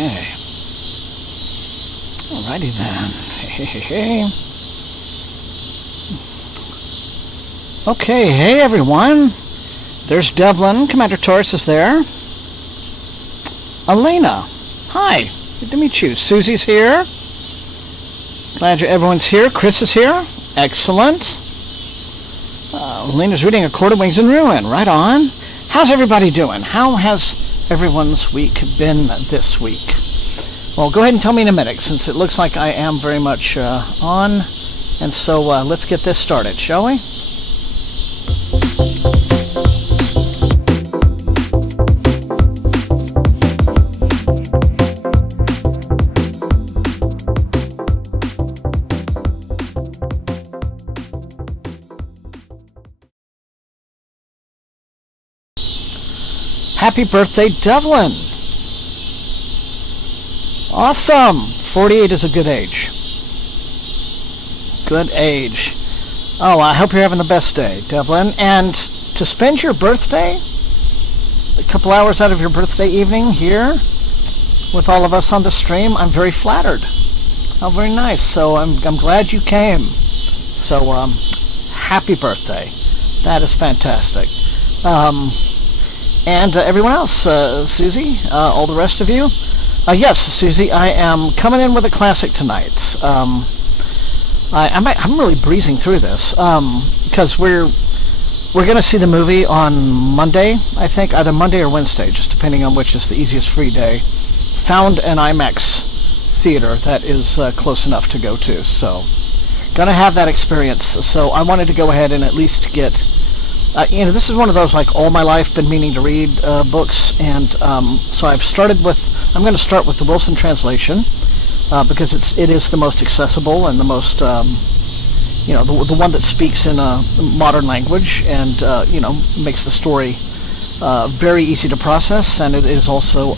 Okay. Alrighty then. Hey. Okay, hey everyone. There's Devlin. Commander Taurus is there. Elena. Hi. Good to meet you. Susie's here. Glad everyone's here. Chris is here. Excellent. Elena's reading A Court of Wings and Ruin. Right on. How's everybody doing? How has everyone's week been this week? Well, go ahead and tell me in a minute, since it looks like I am very much on. And so let's get this started, shall we? Happy birthday, Devlin! Awesome! 48 is a good age. Good age. Oh, I hope you're having the best day, Devlin. And to spend your birthday, a couple hours out of your birthday evening here, with all of us on the stream, I'm very flattered. Oh, very nice. So I'm glad you came. So, happy birthday. That is fantastic. And everyone else, Susie, all the rest of you. Yes, Susie, I am coming in with a classic tonight. I'm really breezing through this because we're going to see the movie on Monday, I think, either Monday or Wednesday, just depending on which is the easiest free day. Found an IMAX theater that is close enough to go to, so going to have that experience. So I wanted to go ahead and at least get... this is one of those, like, all my life been meaning to read books, and so I'm going to start with the Wilson translation, because it is the most accessible and the most, the one that speaks in a modern language, and, makes the story very easy to process, and it is also,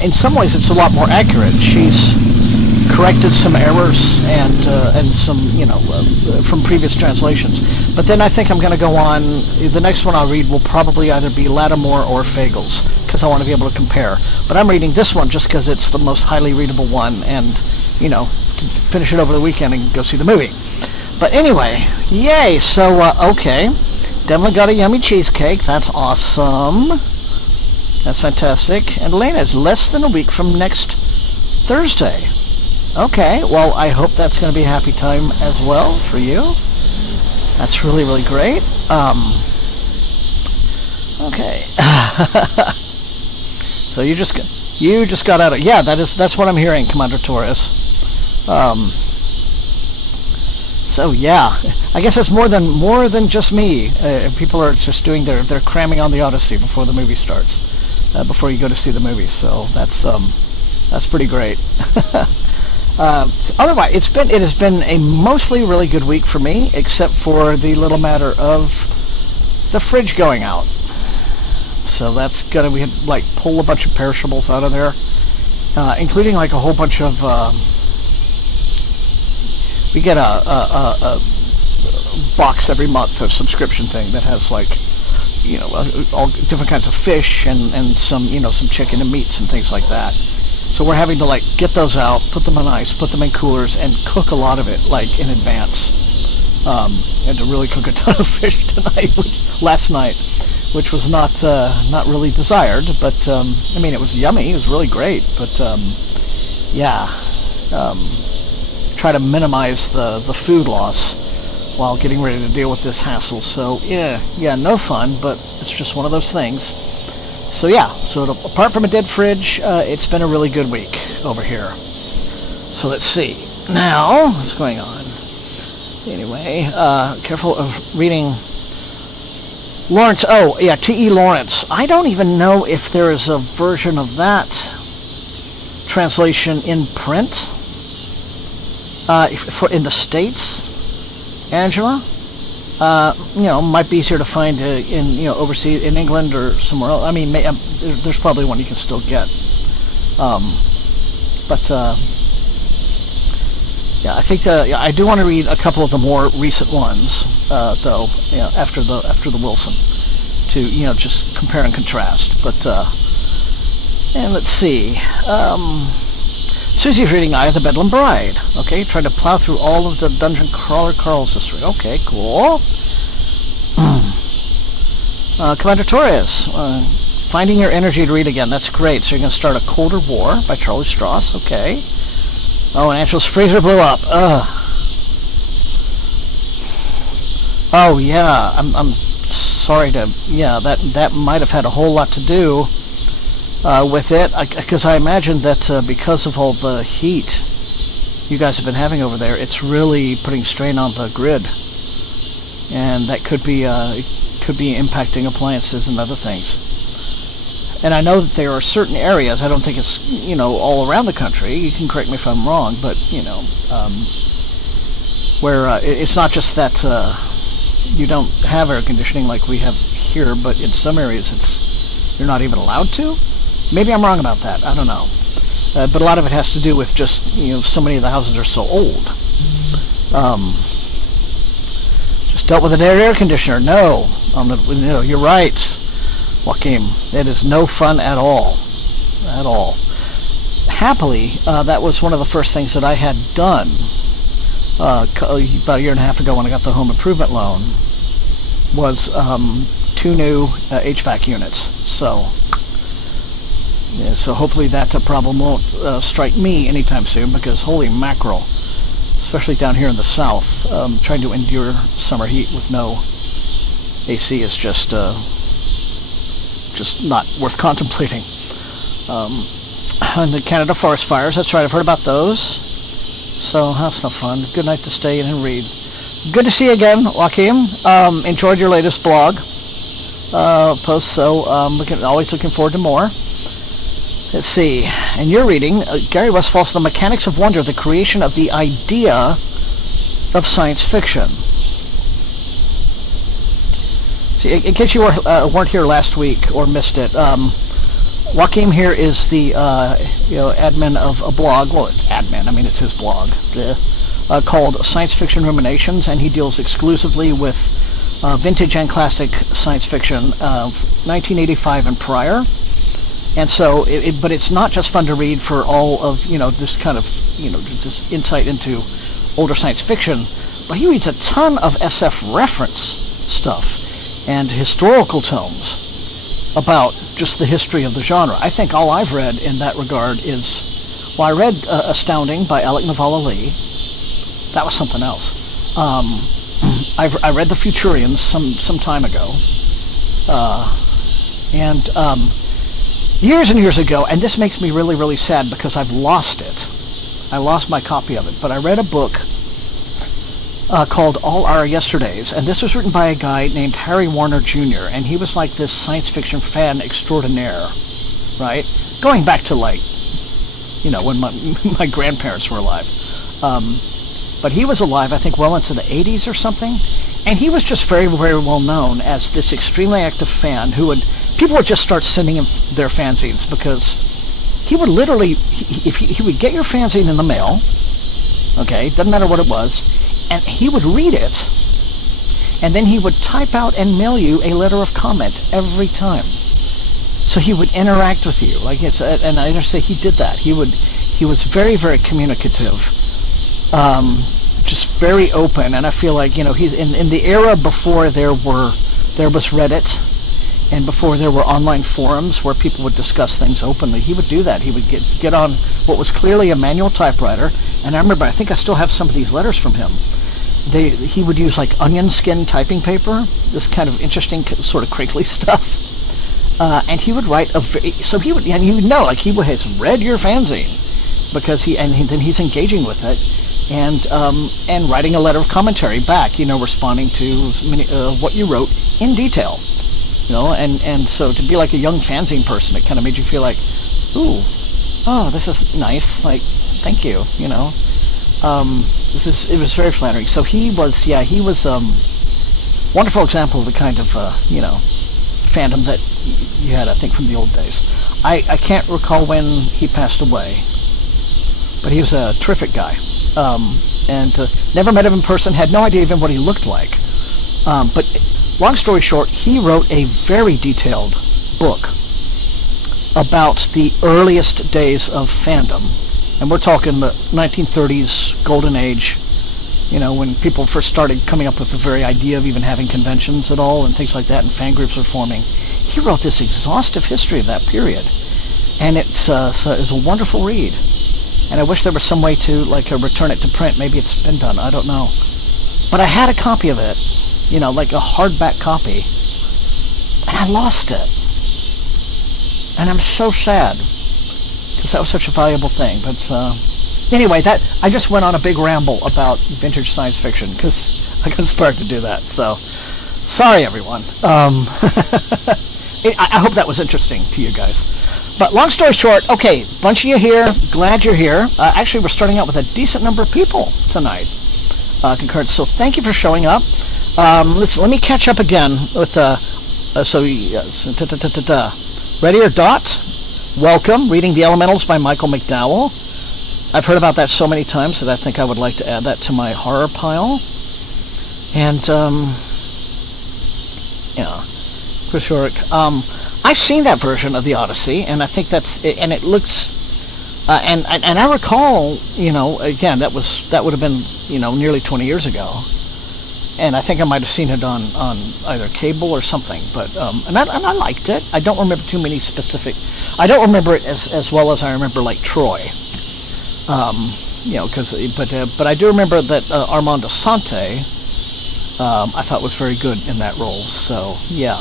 in some ways, it's a lot more accurate. She's corrected some errors and some, from previous translations. But then I think I'm going to go on, the next one I'll read will probably either be Lattimore or Fagles, because I want to be able to compare. But I'm reading this one just because it's the most highly readable one, and, to finish it over the weekend and go see the movie. But anyway, yay! So, okay. Devlin got a yummy cheesecake. That's awesome. That's fantastic. And Elena is less than a week from next Thursday. Okay, well, I hope that's going to be a happy time as well for you. That's really, really great. Okay. So you just got out of... Yeah, that's what I'm hearing, Commander Taurus. So yeah, I guess it's more than just me. People are just doing they're cramming on the Odyssey before the movie starts, before you go to see the movie. So that's pretty great. Otherwise, it has been a mostly really good week for me, except for the little matter of the fridge going out. So that's gonna we had like pull a bunch of perishables out of there, including like a whole bunch of. We get a box every month, a subscription thing that has like, all different kinds of fish and some some chicken and meats and things like that. So we're having to like get those out, put them on ice, put them in coolers, and cook a lot of it like in advance. And to really cook a ton of fish last night, which was not really desired, but it was yummy. It was really great, but try to minimize the food loss while getting ready to deal with this hassle. So yeah, no fun, but it's just one of those things. So yeah, apart from a dead fridge, it's been a really good week over here. So let's see. Now, what's going on? Anyway, careful of reading Lawrence. Oh, yeah, T.E. Lawrence. I don't even know if there is a version of that translation in print in the States, Angela. Might be easier to find in overseas in England or somewhere else. I mean, there's probably one you can still get. I think I do want to read a couple of the more recent ones, though. After the Wilson, to just compare and contrast. But And let's see. Susie's reading Eye of the Bedlam Bride. Okay, trying to plow through all of the Dungeon Crawler Carl's history. Okay, cool. Commander Torres, finding your energy to read again. That's great. So you're going to start A Colder War by Charlie Strauss. Okay. Oh, and Angela's freezer blew up. Oh, yeah. I'm sorry to... Yeah, that might have had a whole lot to do with it. Because I imagine that because of all the heat you guys have been having over there, it's really putting strain on the grid. And that could be impacting appliances and other things. And I know that there are certain areas, I don't think it's, all around the country, you can correct me if I'm wrong, but, where it's not just that you don't have air conditioning like we have here, but in some areas you're not even allowed to? Maybe I'm wrong about that, I don't know. But a lot of it has to do with just, so many of the houses are so old. Just dealt with an air conditioner. No, you're right, Joaquin. It is no fun at all. At all. Happily, that was one of the first things that I had done about a year and a half ago when I got the home improvement loan, was 2 new HVAC units. So hopefully that problem won't strike me anytime soon, because holy mackerel, especially down here in the south, trying to endure summer heat with no AC is just not worth contemplating. And the Canada forest fires, that's right, I've heard about those. So that's no fun. Good night to stay in and read. Good to see you again, Joaquin. Enjoyed your latest blog post, so always looking forward to more. Let's see. And you're reading Gary Westfall's The Mechanics of Wonder, the creation of the idea of science fiction. See, in case you weren't here last week or missed it, Joaquin here is the admin of a blog. Well, it's admin. I mean, it's his blog called Science Fiction Ruminations, and he deals exclusively with vintage and classic science fiction of 1985 and prior. And so, but it's not just fun to read for all of this kind of just insight into older science fiction, but he reads a ton of SF reference stuff and historical tomes about just the history of the genre. I think all I've read in that regard is, I read Astounding by Alec Navala Lee. That was something else. I read The Futurians some time ago, and years and years ago, and this makes me really, really sad because I've lost it. I lost my copy of it, but I read a book called All Our Yesterdays, and this was written by a guy named Harry Warner Jr., and he was like this science fiction fan extraordinaire, right? Going back to when my grandparents were alive. But he was alive, I think, well into the 80s or something, and he was just very, very well known as this extremely active fan who people would just start sending him their fanzines, because he would literally, he would get your fanzine in the mail, okay, doesn't matter what it was, and he would read it, and then he would type out and mail you a letter of comment every time. So he would interact with you, and I understand he did that. He was very, very communicative, just very open, and I feel like he's in the era before there was Reddit, and before there were online forums where people would discuss things openly. He would do that. He would get on what was clearly a manual typewriter, and I remember, I think I still have some of these letters from him. He would use onion skin typing paper, this kind of interesting sort of crinkly stuff, and he would write he would know, he has read your fanzine, because then he's engaging with it, and writing a letter of commentary back, responding to what you wrote in detail. And so to be like a young fanzine person, it kind of made you feel like, ooh, oh, this is nice, thank you, it was very flattering. So he was wonderful example of the kind of, fandom that you had, I think, from the old days. I can't recall when he passed away, but he was a terrific guy, and never met him in person, had no idea even what he looked like, but long story short, he wrote a very detailed book about the earliest days of fandom. And we're talking the 1930s golden age, when people first started coming up with the very idea of even having conventions at all and things like that, and fan groups were forming. He wrote this exhaustive history of that period. And it's a wonderful read. And I wish there was some way to return it to print. Maybe it's been done. I don't know. But I had a copy of it, like a hardback copy, and I lost it. And I'm so sad because that was such a valuable thing. But anyway, I just went on a big ramble about vintage science fiction because I got inspired to do that. So sorry, everyone. I hope that was interesting to you guys. But long story short, okay, bunch of you here. Glad you're here. Actually, we're starting out with a decent number of people tonight. Concurrent. So thank you for showing up. Let me catch up again with Ready or Dot? Welcome. Reading The Elementals by Michael McDowell. I've heard about that so many times that I think I would like to add that to my horror pile. And Chris Yorick. I've seen that version of the Odyssey, and I think and it looks. And I recall, again, that would have been, nearly 20 years ago, and I think I might have seen it on either cable or something. But and I liked it. I don't remember too many specific. I don't remember it as well as I remember like Troy. But I do remember that Armand Assante, I thought was very good in that role. So yeah.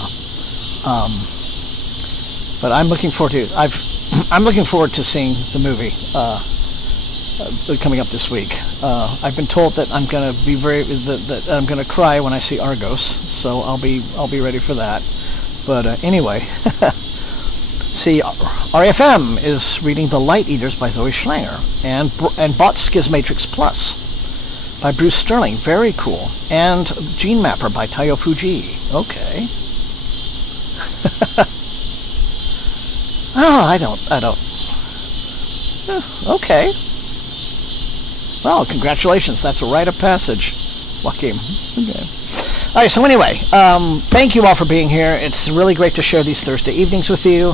But I'm looking forward to. I'm looking forward to seeing the movie coming up this week. I've been told that I'm going to be that I'm going to cry when I see Argos, so I'll be ready for that. But anyway, see, RFM is reading The Light Eaters by Zoe Schlanger and bought Schismatrix Plus by Bruce Sterling. Very cool. And Gene Mapper by Taiyo Fuji. Okay. Oh, I don't. Okay. Well, congratulations. That's a rite of passage, Joaquin. Okay. All right, so anyway, thank you all for being here. It's really great to share these Thursday evenings with you.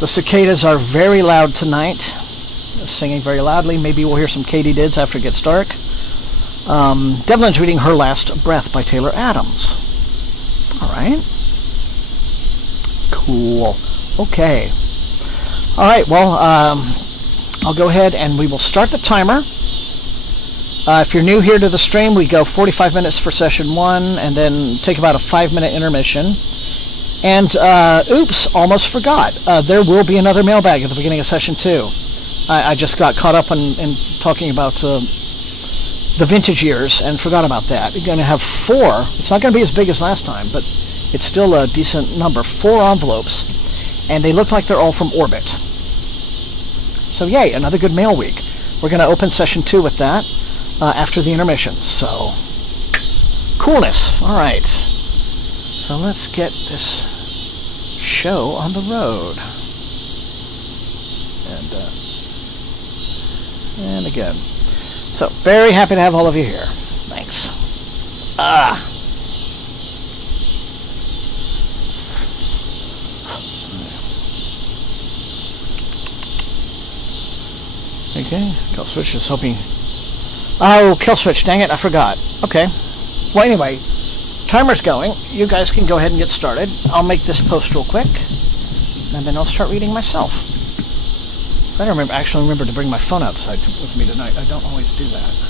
The cicadas are very loud tonight, singing very loudly. Maybe we'll hear some katydids after it gets dark. Devlin's reading Her Last Breath by Taylor Adams. All right. Cool. Okay. All right, well, I'll go ahead and we will start the timer. If you're new here to the stream, we go 45 minutes for session 1 and then take about a 5-minute intermission. And, oops, almost forgot. There will be another mailbag at the beginning of session 2. I just got caught up in talking about the vintage years and forgot about that. We're going to have 4. It's not going to be as big as last time, but it's still a decent number. 4 envelopes. And they look like they're all from Orbit. So yay, another good mail week. We're going to open session 2 with that after the intermission. So, coolness. All right. So let's get this show on the road. And again. So, very happy to have all of you here. Thanks. Okay, Killswitch is hoping... Oh, Killswitch, dang it, I forgot. Okay. Well, anyway, timer's going. You guys can go ahead and get started. I'll make this post real quick, and then I'll start reading myself. I don't actually remember to bring my phone outside with me tonight. I don't always do that.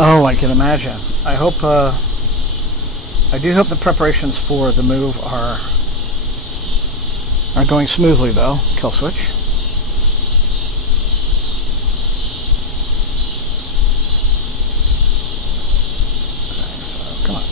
Oh, I can imagine. I do hope the preparations for the move are going smoothly, though. Killswitch. Okay, so come on.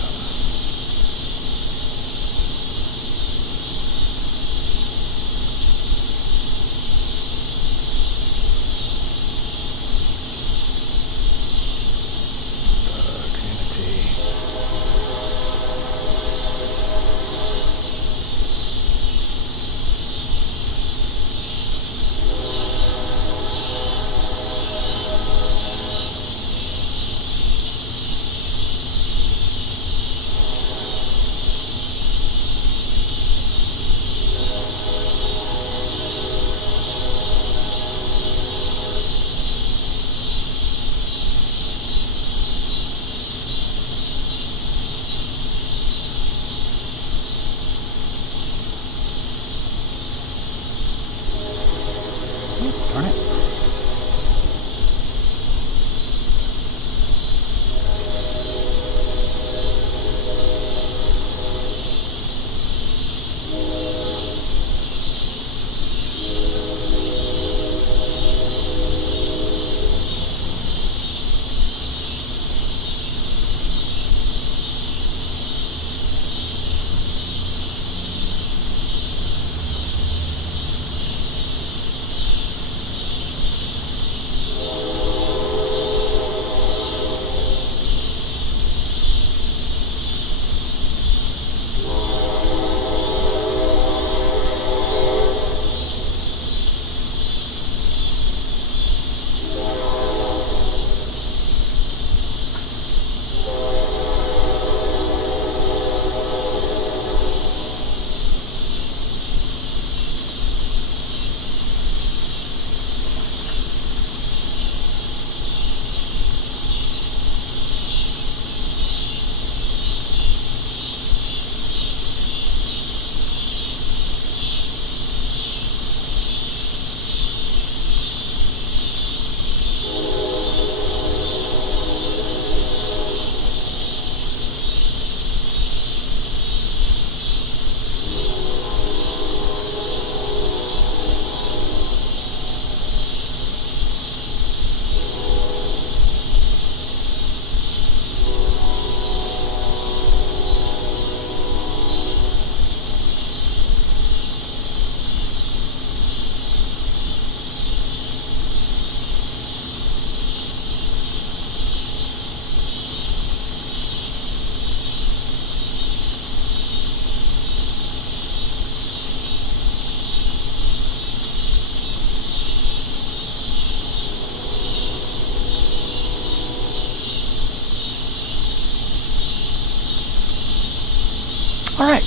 All right.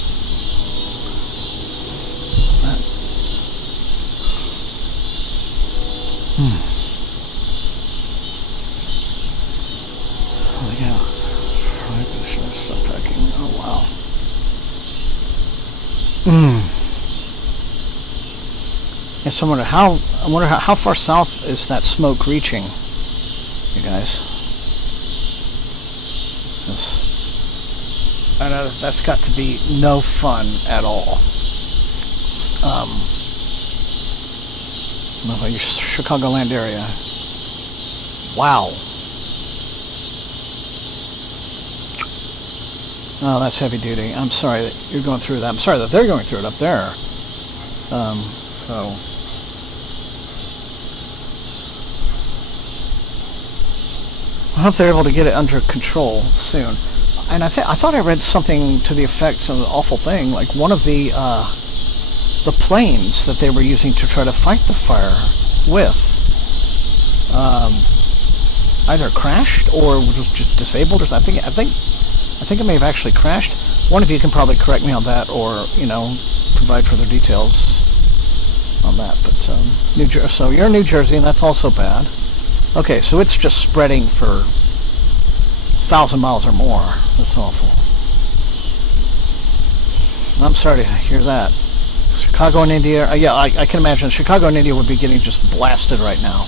Oh yeah. Stop packing. Oh wow. Yes, I wonder how far south is that smoke reaching, you guys? I know that's got to be no fun at all. Your Chicagoland area. Wow. Oh, that's heavy duty. I'm sorry that you're going through that. I'm sorry that they're going through it up there. So. I hope they're able to get it under control soon. And I thought I read something to the effect of an awful thing, like one of the planes that they were using to try to fight the fire with either crashed or was just disabled, or something. I think it may have actually crashed. One of you can probably correct me on that, or provide further details on that. But so you're in New Jersey, and that's also bad. Okay, so it's just spreading for 1,000 miles or more. That's awful. I'm sorry to hear that. Chicago and India, yeah, I can imagine Chicago and India would be getting just blasted right now.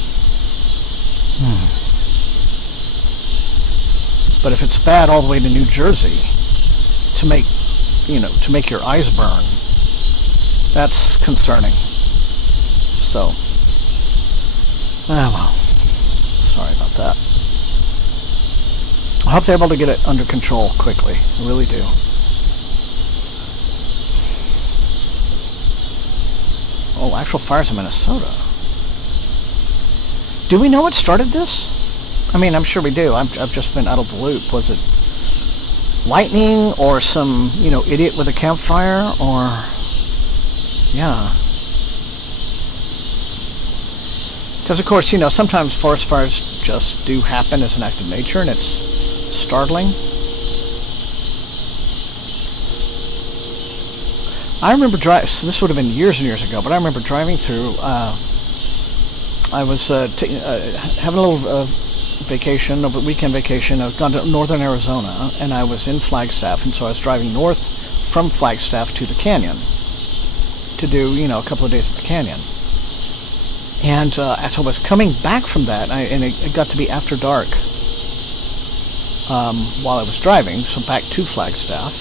But if it's bad all the way to New Jersey, to make your eyes burn, that's concerning. So, well, sorry about that. I hope they're able to get it under control quickly. I really do. Oh, actual fires in Minnesota. Do we know what started this? I mean, I'm sure we do. I've just been out of the loop. Was it lightning or some, idiot with a campfire? Or, yeah. Because, of course, sometimes forest fires just do happen as an act of nature, and it's startling. I remember so this would have been years and years ago, but I remember driving through, I was having a little vacation, a weekend vacation. I've gone to northern Arizona, and I was in Flagstaff, and so I was driving north from Flagstaff to the canyon to do, a couple of days at the canyon. And as I was coming back from that, and it got to be after dark while I was driving, so back to Flagstaff,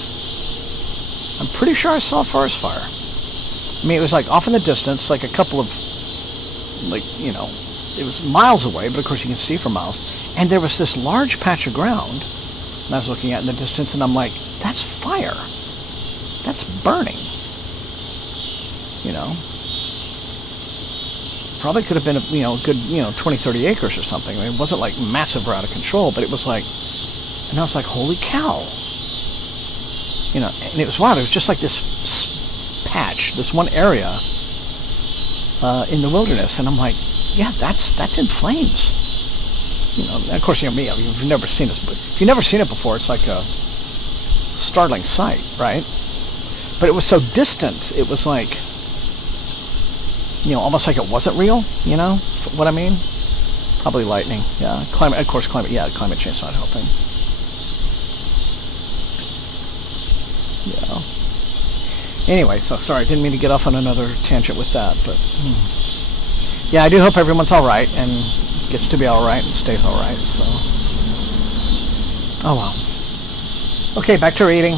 I'm pretty sure I saw a forest fire. I mean, it was like off in the distance, like a couple of, it was miles away, but of course you can see for miles. And there was this large patch of ground, and I was looking at in the distance, and I'm like, that's fire. That's burning. Probably could have been a good 20, 30 acres or something. I mean, it wasn't like massive or out of control, but it was like, and I was like, holy cow. And it was wild. It was just like this patch, this one area in the wilderness, and I'm like, yeah, that's in flames. And of course, me, you've never seen this, but if you've never seen it before, it's like a startling sight, right? But it was so distant, it was like, almost like it wasn't real, what I mean? Probably lightning, yeah. Climate change not helping. Yeah. Anyway, so sorry, I didn't mean to get off on another tangent with that, but yeah, I do hope everyone's all right and gets to be all right and stays all right. So, oh well. Okay, back to reading.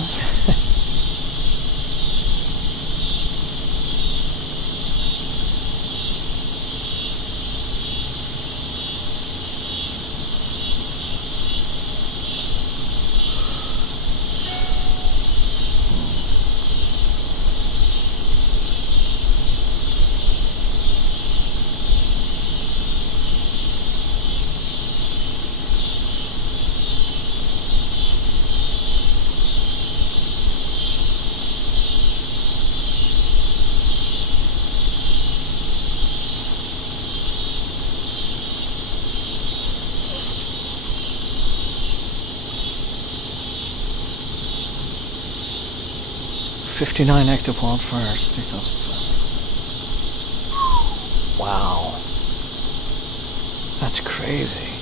59 active wildfires, 2005. Wow. That's crazy.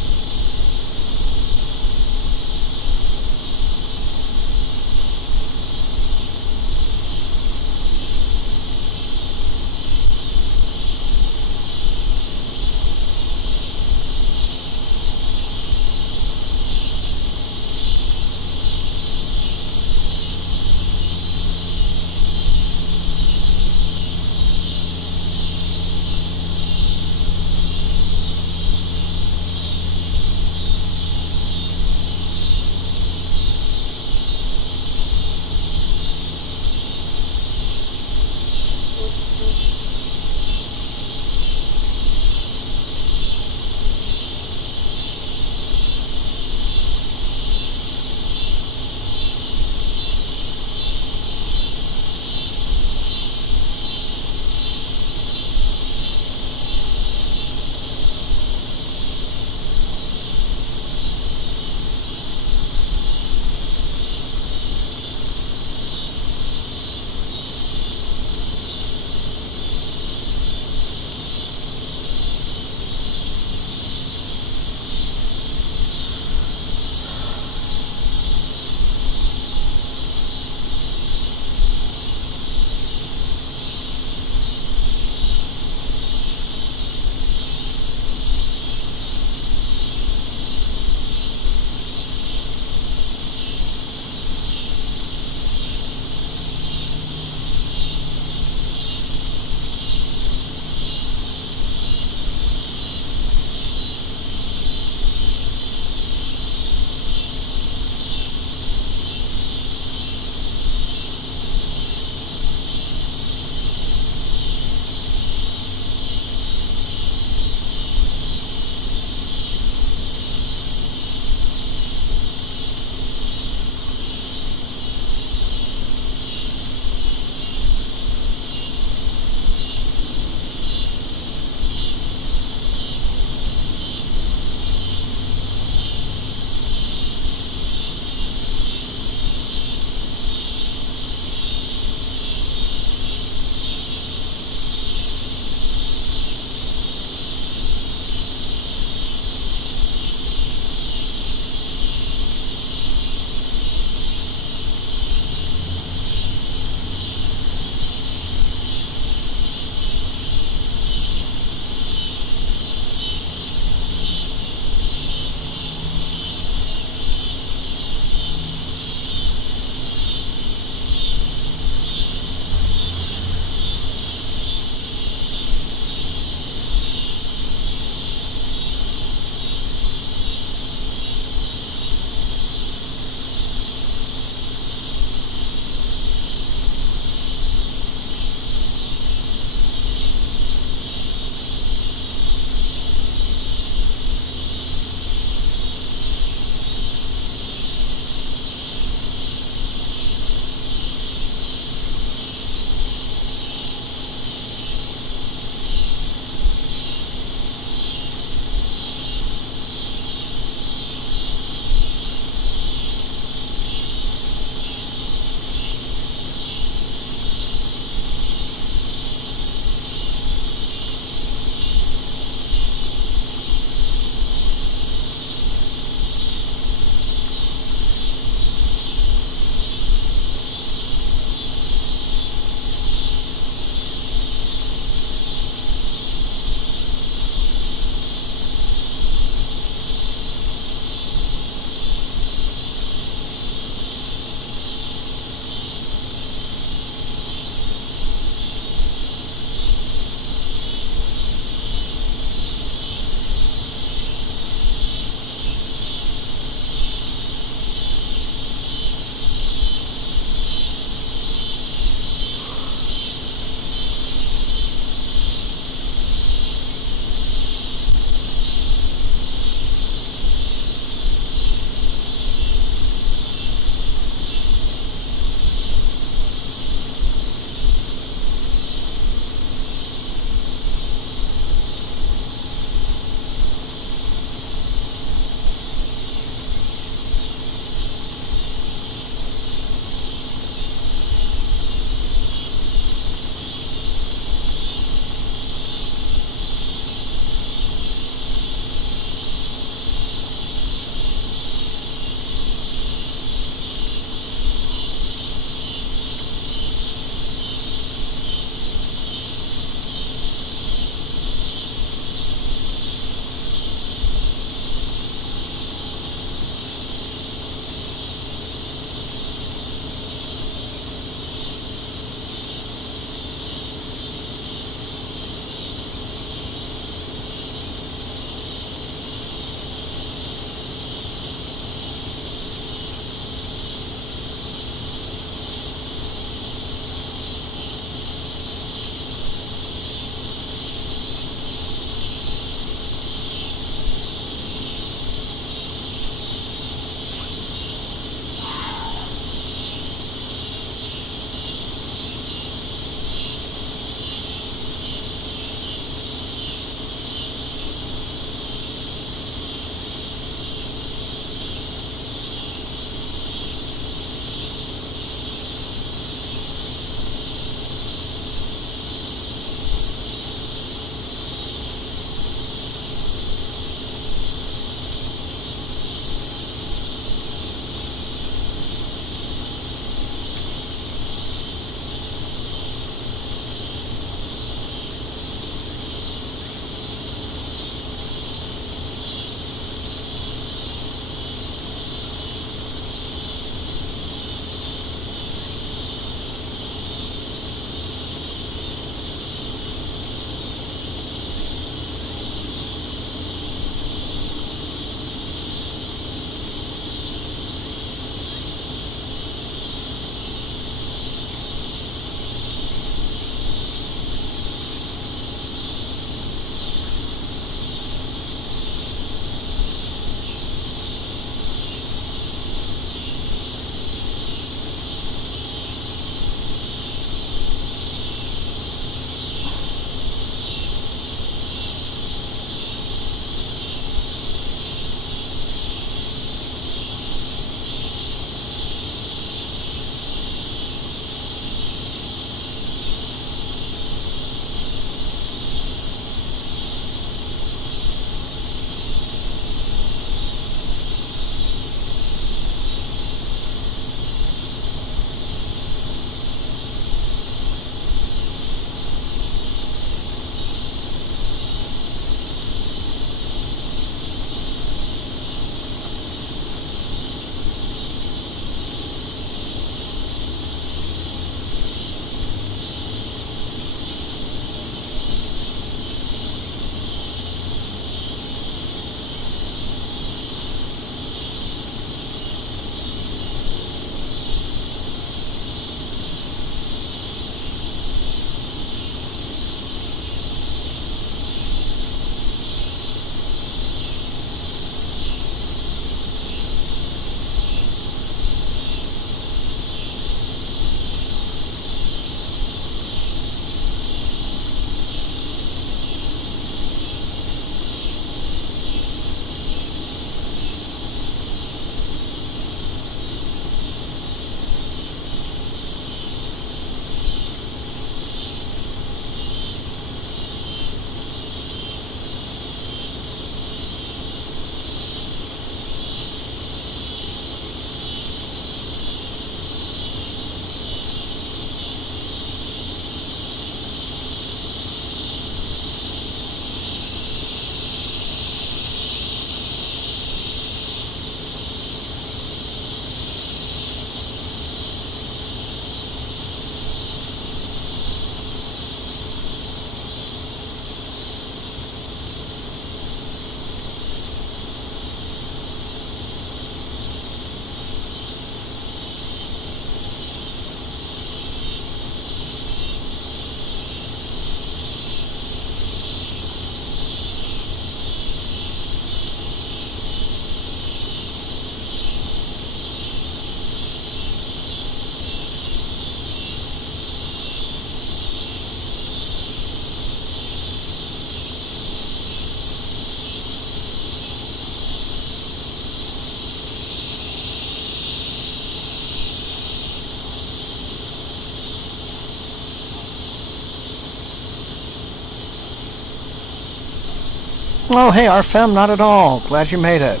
Oh, hey, RFM, not at all. Glad you made it.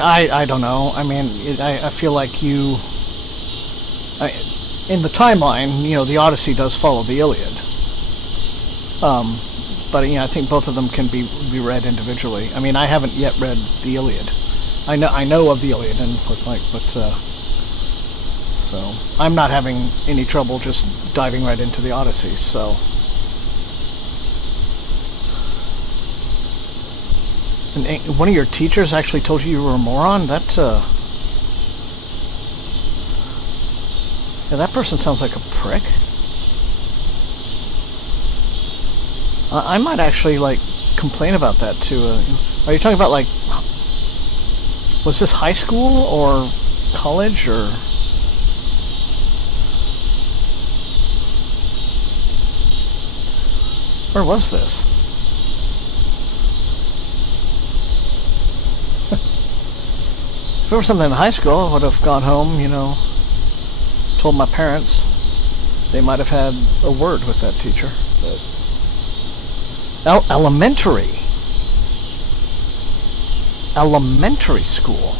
I don't know. I mean, I feel like you... in the timeline, the Odyssey does follow the Iliad. But, I think both of them can be read individually. I mean, I haven't yet read the Iliad. I know of the Iliad and what's like, but so I'm not having any trouble just diving right into the Odyssey. So, and one of your teachers actually told you were a moron. That yeah, that person sounds like a prick. I might actually complain about that too. Are you talking about was this high school or college or? Where was this? If it were something in high school, I would have gone home, told my parents. They might have had a word with that teacher. But elementary school.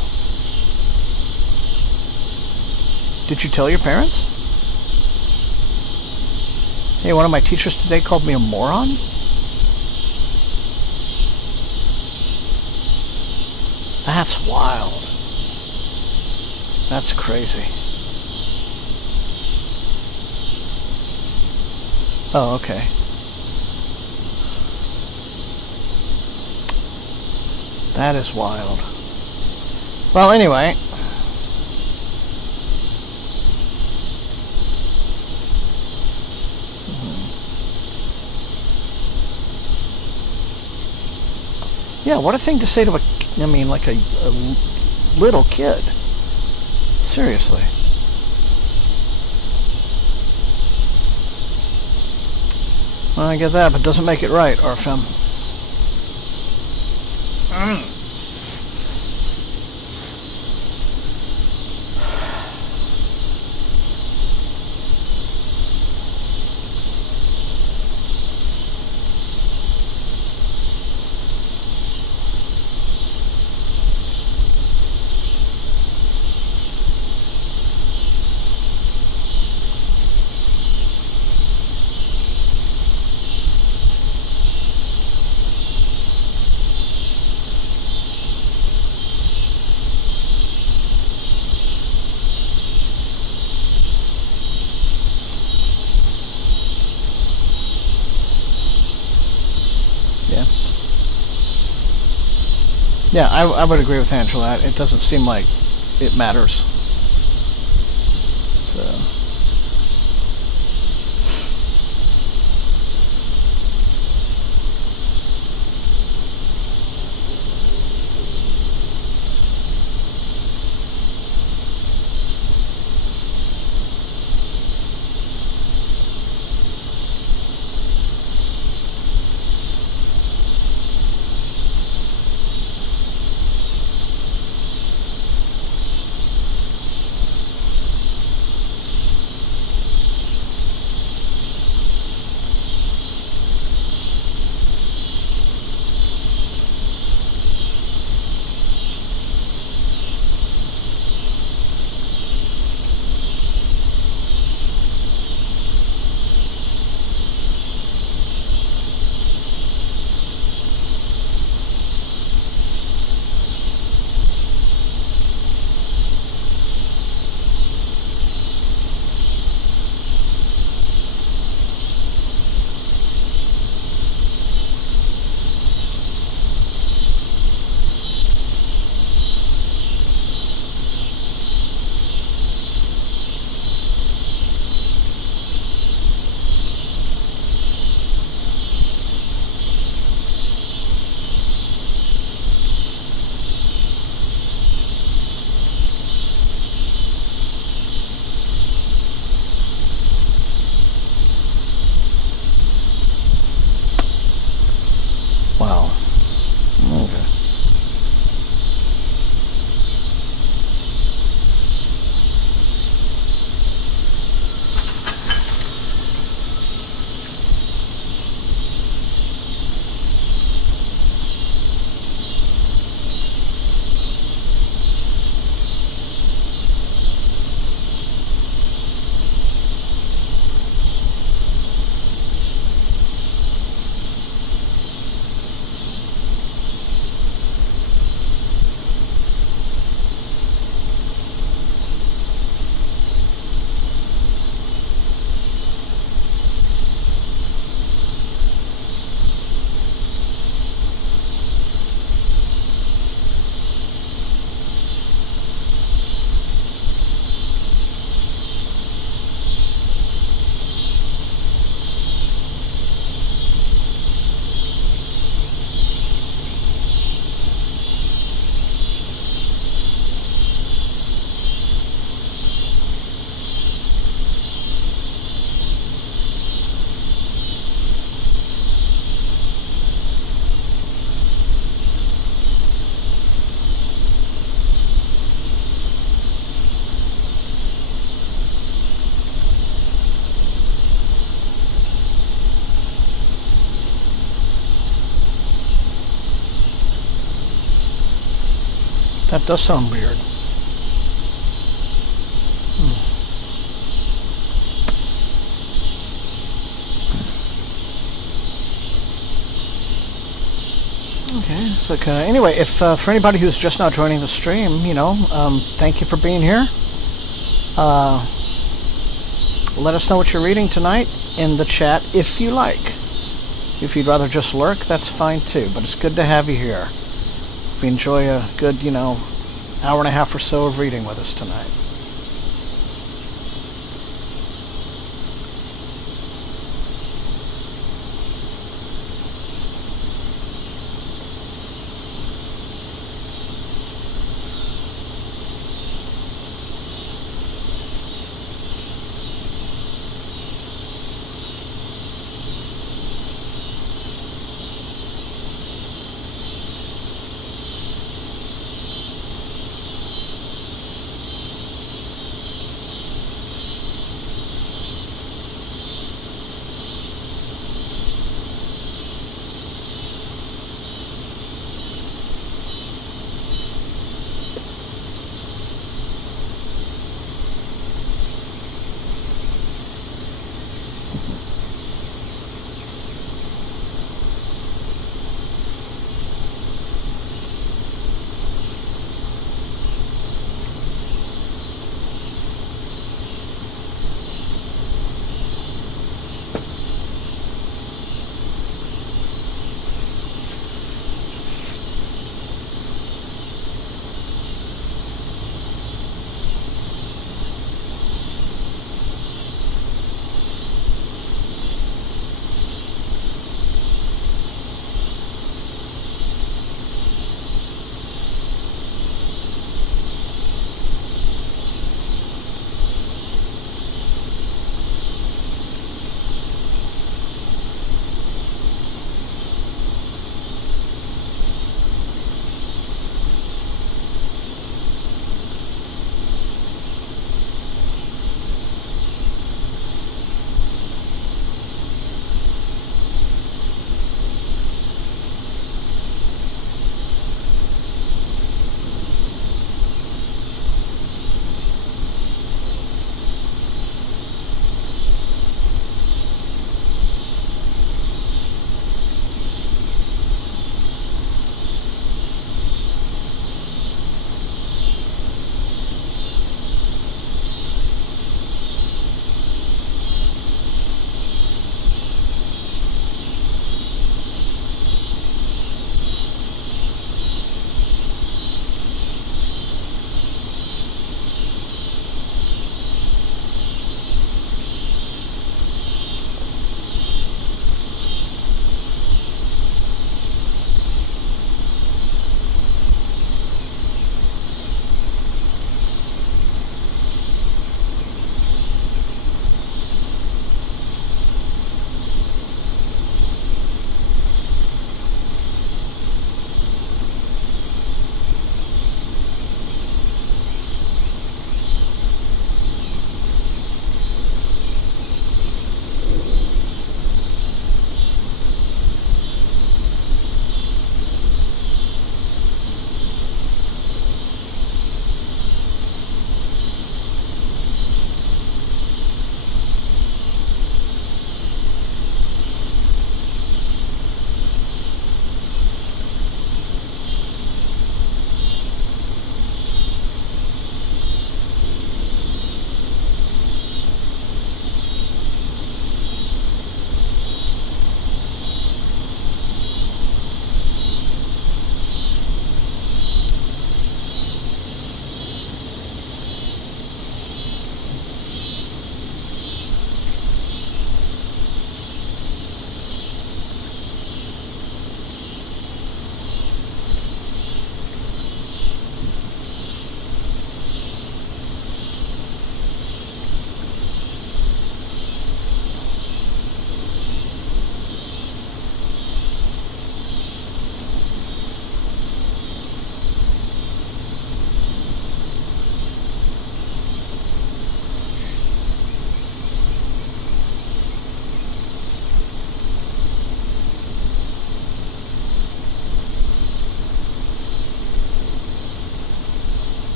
Did you tell your parents? Hey, one of my teachers today called me a moron? That's wild. That's crazy. Oh, okay. That is wild. Well, anyway. Yeah, what a thing to say to a little kid. Seriously. Well, I get that, but doesn't make it right, RFM. Yeah, I would agree with Angela. It doesn't seem like it matters. So. That does sound weird. Okay, so anyway, if for anybody who's just now joining the stream, thank you for being here. Let us know what you're reading tonight in the chat if you like. If you'd rather just lurk, that's fine too, but it's good to have you here. We enjoy a good, hour and a half or so of reading with us tonight.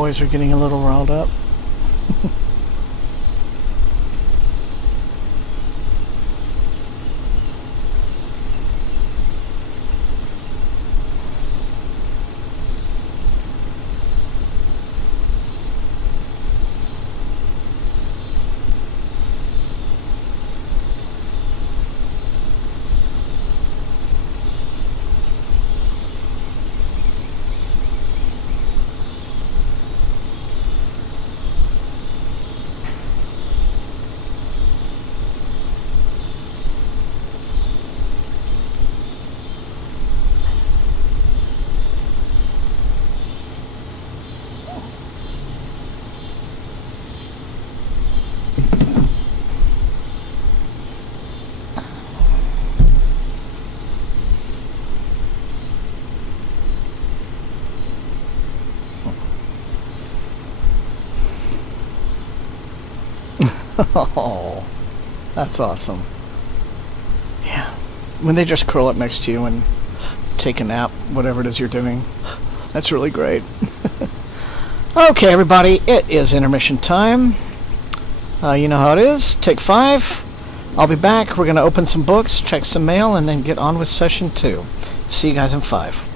boys are getting a little riled up. Oh, that's awesome. Yeah, when they just curl up next to you and take a nap, whatever it is you're doing, that's really great. Okay, everybody, it is intermission time. You know how it is. Take 5. I'll be back. We're going to open some books, check some mail, and then get on with session 2. See you guys in 5.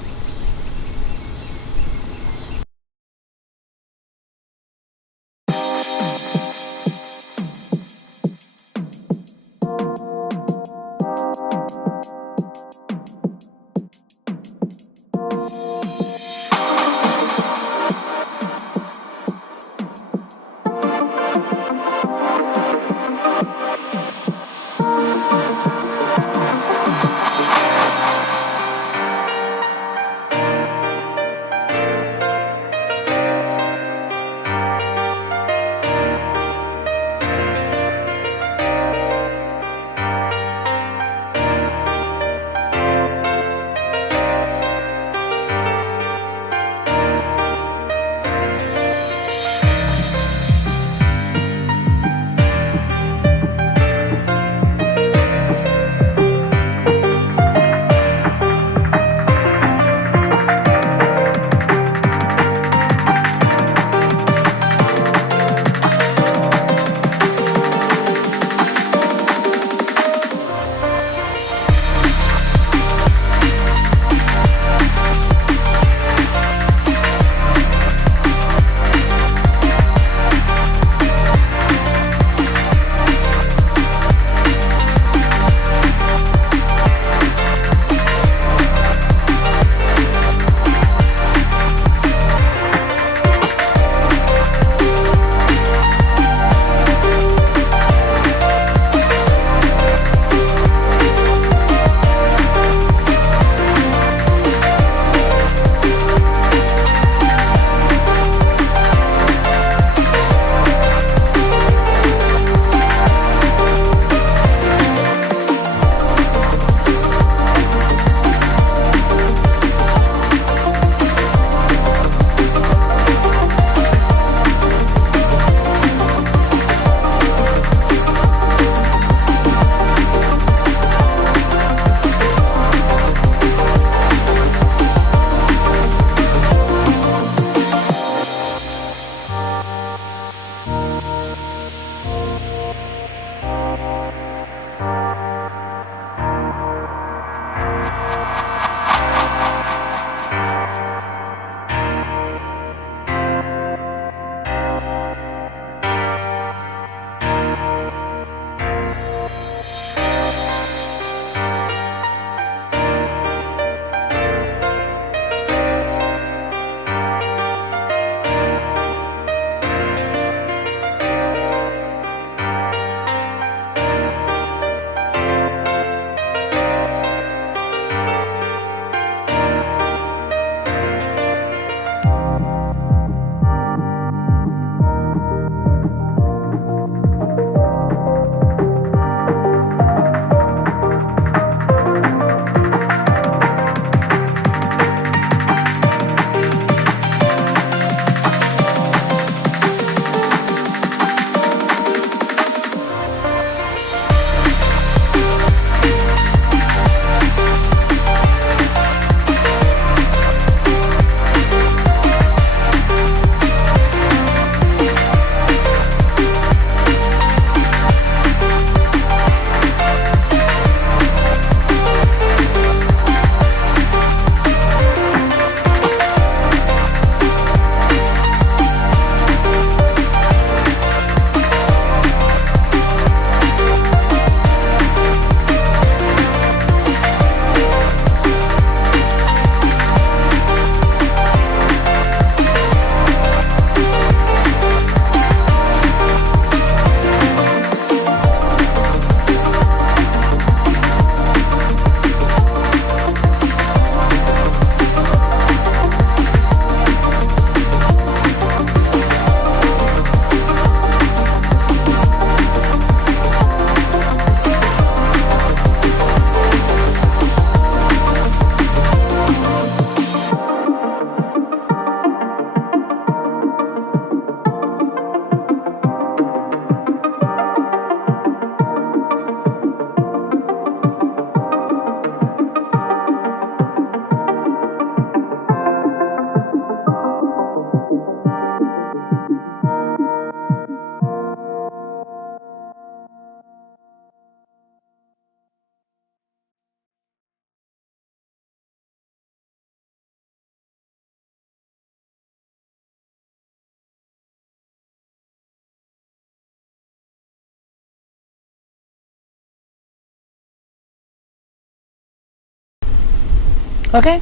Okay.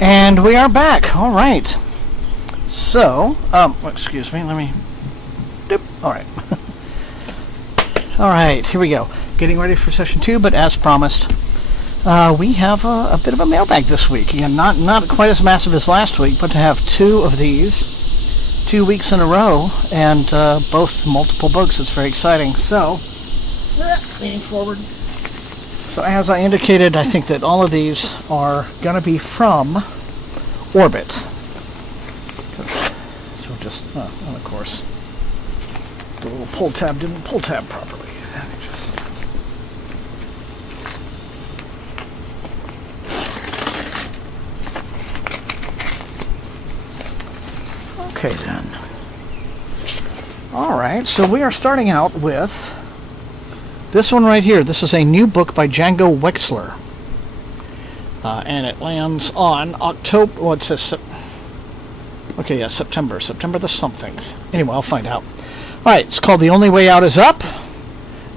And we are back. All right. So, excuse me. Let me... Doop. All right. All right. Here we go. Getting ready for session 2, but as promised, we have a bit of a mailbag this week. Again, not quite as massive as last week, but to have 2 of these 2 weeks in a row, and both multiple books, it's very exciting. So, leaning forward. So as I indicated, I think that all of these are going to be from Orbit. So just, and of course, the little pull tab didn't pull tab properly. Okay then. Alright, so we are starting out with this one right here. This is a new book by Django Wexler. And it lands on October... What says... Okay, yeah, September. September the something. Anyway, I'll find out. Alright, it's called The Only Way Out Is Up.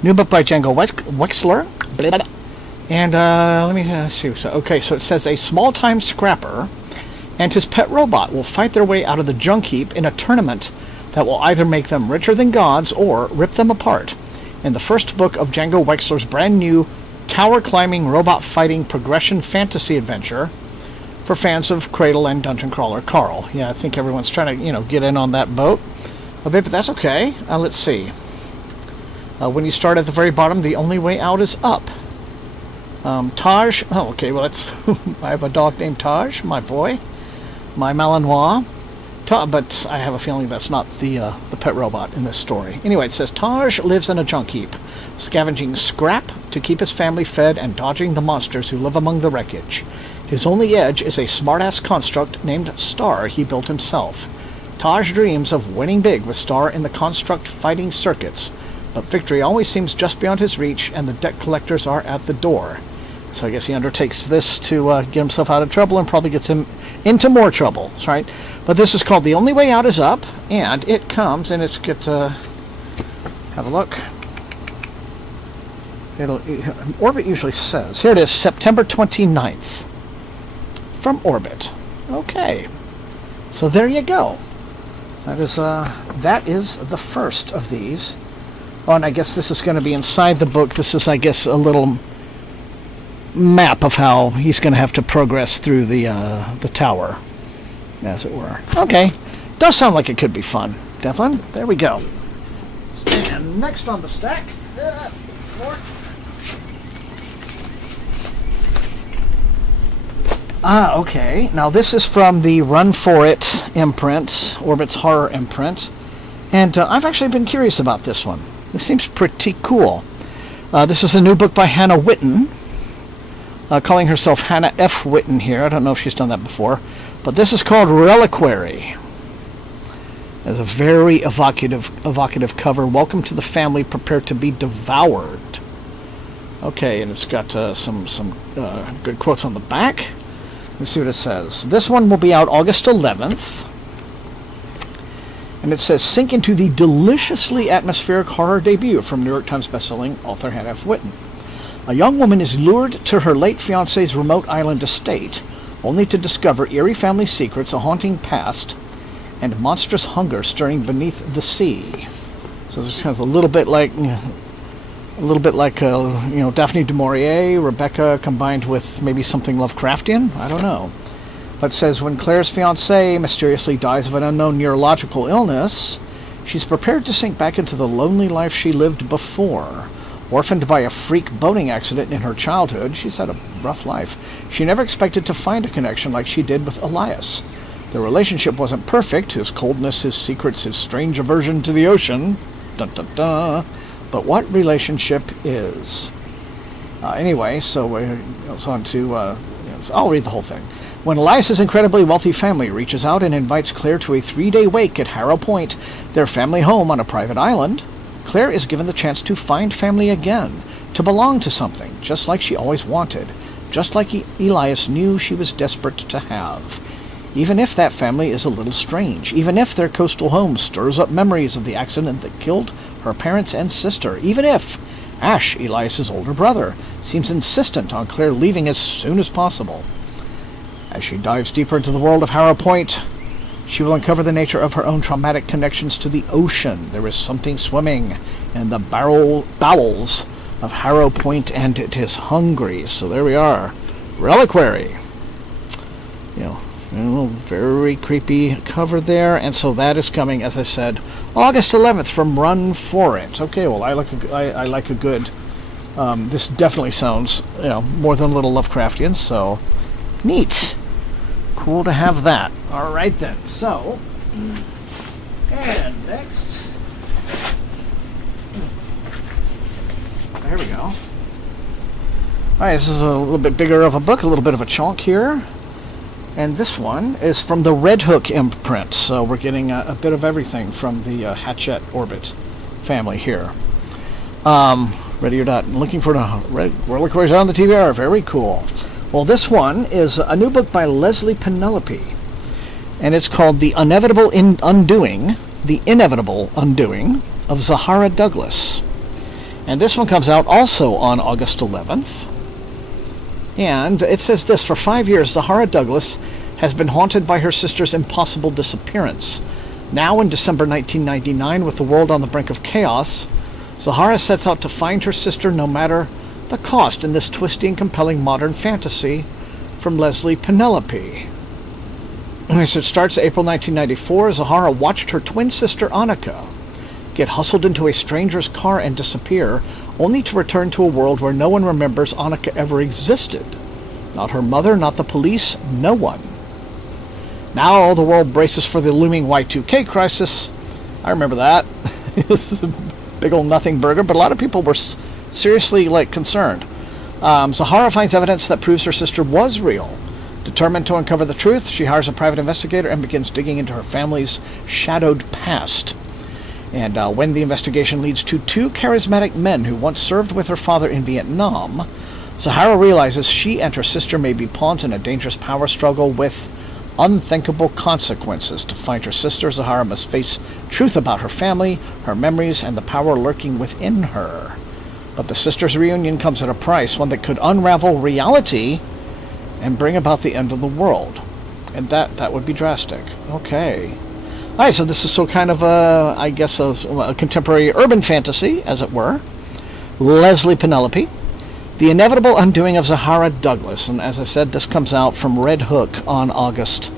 New book by Django Wexler. And, let me see. So, okay, so it says a small-time scrapper and his pet robot will fight their way out of the junk heap in a tournament that will either make them richer than gods or rip them apart. In the first book of Django Wexler's brand new tower-climbing, robot-fighting progression fantasy adventure for fans of Cradle and Dungeon Crawler Carl. Yeah, I think everyone's trying to, get in on that boat a bit, but that's okay. Let's see. When you start at the very bottom, the only way out is up. Taj. Oh, okay, well, that's... I have a dog named Taj, my boy. My Malinois. But I have a feeling that's not the pet robot in this story. Anyway, it says, Taj lives in a junk heap, scavenging scrap to keep his family fed and dodging the monsters who live among the wreckage. His only edge is a smart-ass construct named Star he built himself. Taj dreams of winning big with Star in the construct fighting circuits, but victory always seems just beyond his reach, and the debt collectors are at the door. So I guess he undertakes this to get himself out of trouble and probably gets him into more trouble, right? But this is called The Only Way Out Is Up, and it comes, and it's get have a look. Orbit usually says, here it is, September 29th, from Orbit. Okay, so there you go. That is the first of these. Oh, and I guess this is going to be inside the book. This is, I guess, a little map of how he's going to have to progress through the tower, as it were. Okay, does sound like it could be fun. Devlin, there we go. And next on the stack, okay. Now this is from the Run For It imprint, Orbit's horror imprint, and I've actually been curious about this one. This seems pretty cool. This is a new book by Hannah Witten. Calling herself Hannah F. Witten here. I don't know if she's done that before. But this is called Reliquary. It's a very evocative cover. Welcome to the family, prepare to be devoured. Okay, and it's got some good quotes on the back. Let's see what it says. This one will be out August 11th. And it says, sink into the deliciously atmospheric horror debut from New York Times bestselling author Hannah F. Witten. A young woman is lured to her late fiancé's remote island estate, only to discover eerie family secrets, a haunting past, and monstrous hunger stirring beneath the sea. So this is kind of a little bit like Daphne du Maurier, Rebecca combined with maybe something Lovecraftian. I don't know. But it says when Claire's fiancé mysteriously dies of an unknown neurological illness, she's prepared to sink back into the lonely life she lived before. Orphaned by a freak boating accident in her childhood, she's had a rough life. She never expected to find a connection like she did with Elias. Their relationship wasn't perfect, his coldness, his secrets, his strange aversion to the ocean. Dun dun dun. But what relationship is? Anyway, so it goes on to... I'll read the whole thing. When Elias's incredibly wealthy family reaches out and invites Claire to a 3-day wake at Harrow Point, their family home on a private island, Claire is given the chance to find family again, to belong to something, just like she always wanted, just like Elias knew she was desperate to have. Even if that family is a little strange, even if their coastal home stirs up memories of the accident that killed her parents and sister, even if Ash, Elias's older brother, seems insistent on Claire leaving as soon as possible. As she dives deeper into the world of Harrow Point, she will uncover the nature of her own traumatic connections to the ocean. There is something swimming in the bowels of Harrow Point, and it is hungry. So there we are. Reliquary. Very creepy cover there. And so that is coming, as I said, August 11th from Run For It. Okay, well, I like a good... this definitely sounds, more than a little Lovecraftian, so neat. Cool to have that. All right, then. So, and next... There we go. All right, this is a little bit bigger of a book, a little bit of a chunk here. And this one is from the Red Hook imprint, so we're getting a bit of everything from the Hatchet Orbit family here. Ready or not, looking for the reliquaries on the TBR. Very cool. Well, this one is a new book by Leslie Penelope, and it's called The Inevitable Undoing of Zahara Douglas. And this one comes out also on August 11th. And it says this: for 5 years, Zahara Douglas has been haunted by her sister's impossible disappearance. Now, in December 1999, with the world on the brink of chaos, Zahara sets out to find her sister no matter the cost in this twisty and compelling modern fantasy from Leslie Penelope. As it starts April 1994, Zahara watched her twin sister Annika get hustled into a stranger's car and disappear, only to return to a world where no one remembers Annika ever existed. Not her mother, not the police, no one. Now the world braces for the looming Y2K crisis. I remember that. It's a big old nothing burger, but a lot of people were seriously concerned. Zahara finds evidence that proves her sister was real. Determined to uncover the truth, she hires a private investigator and begins digging into her family's shadowed past. And when the investigation leads to two charismatic men who once served with her father in Vietnam, Zahara realizes she and her sister may be pawns in a dangerous power struggle with unthinkable consequences. To find her sister, Zahara must face truth about her family, her memories, and the power lurking within her. But the sisters' reunion comes at a price, one that could unravel reality and bring about the end of the world. And that would be drastic. Okay. All right, so this is kind of a contemporary urban fantasy, as it were. Leslie Penelope, The Inevitable Undoing of Zahara Douglas. And as I said, this comes out from Red Hook on August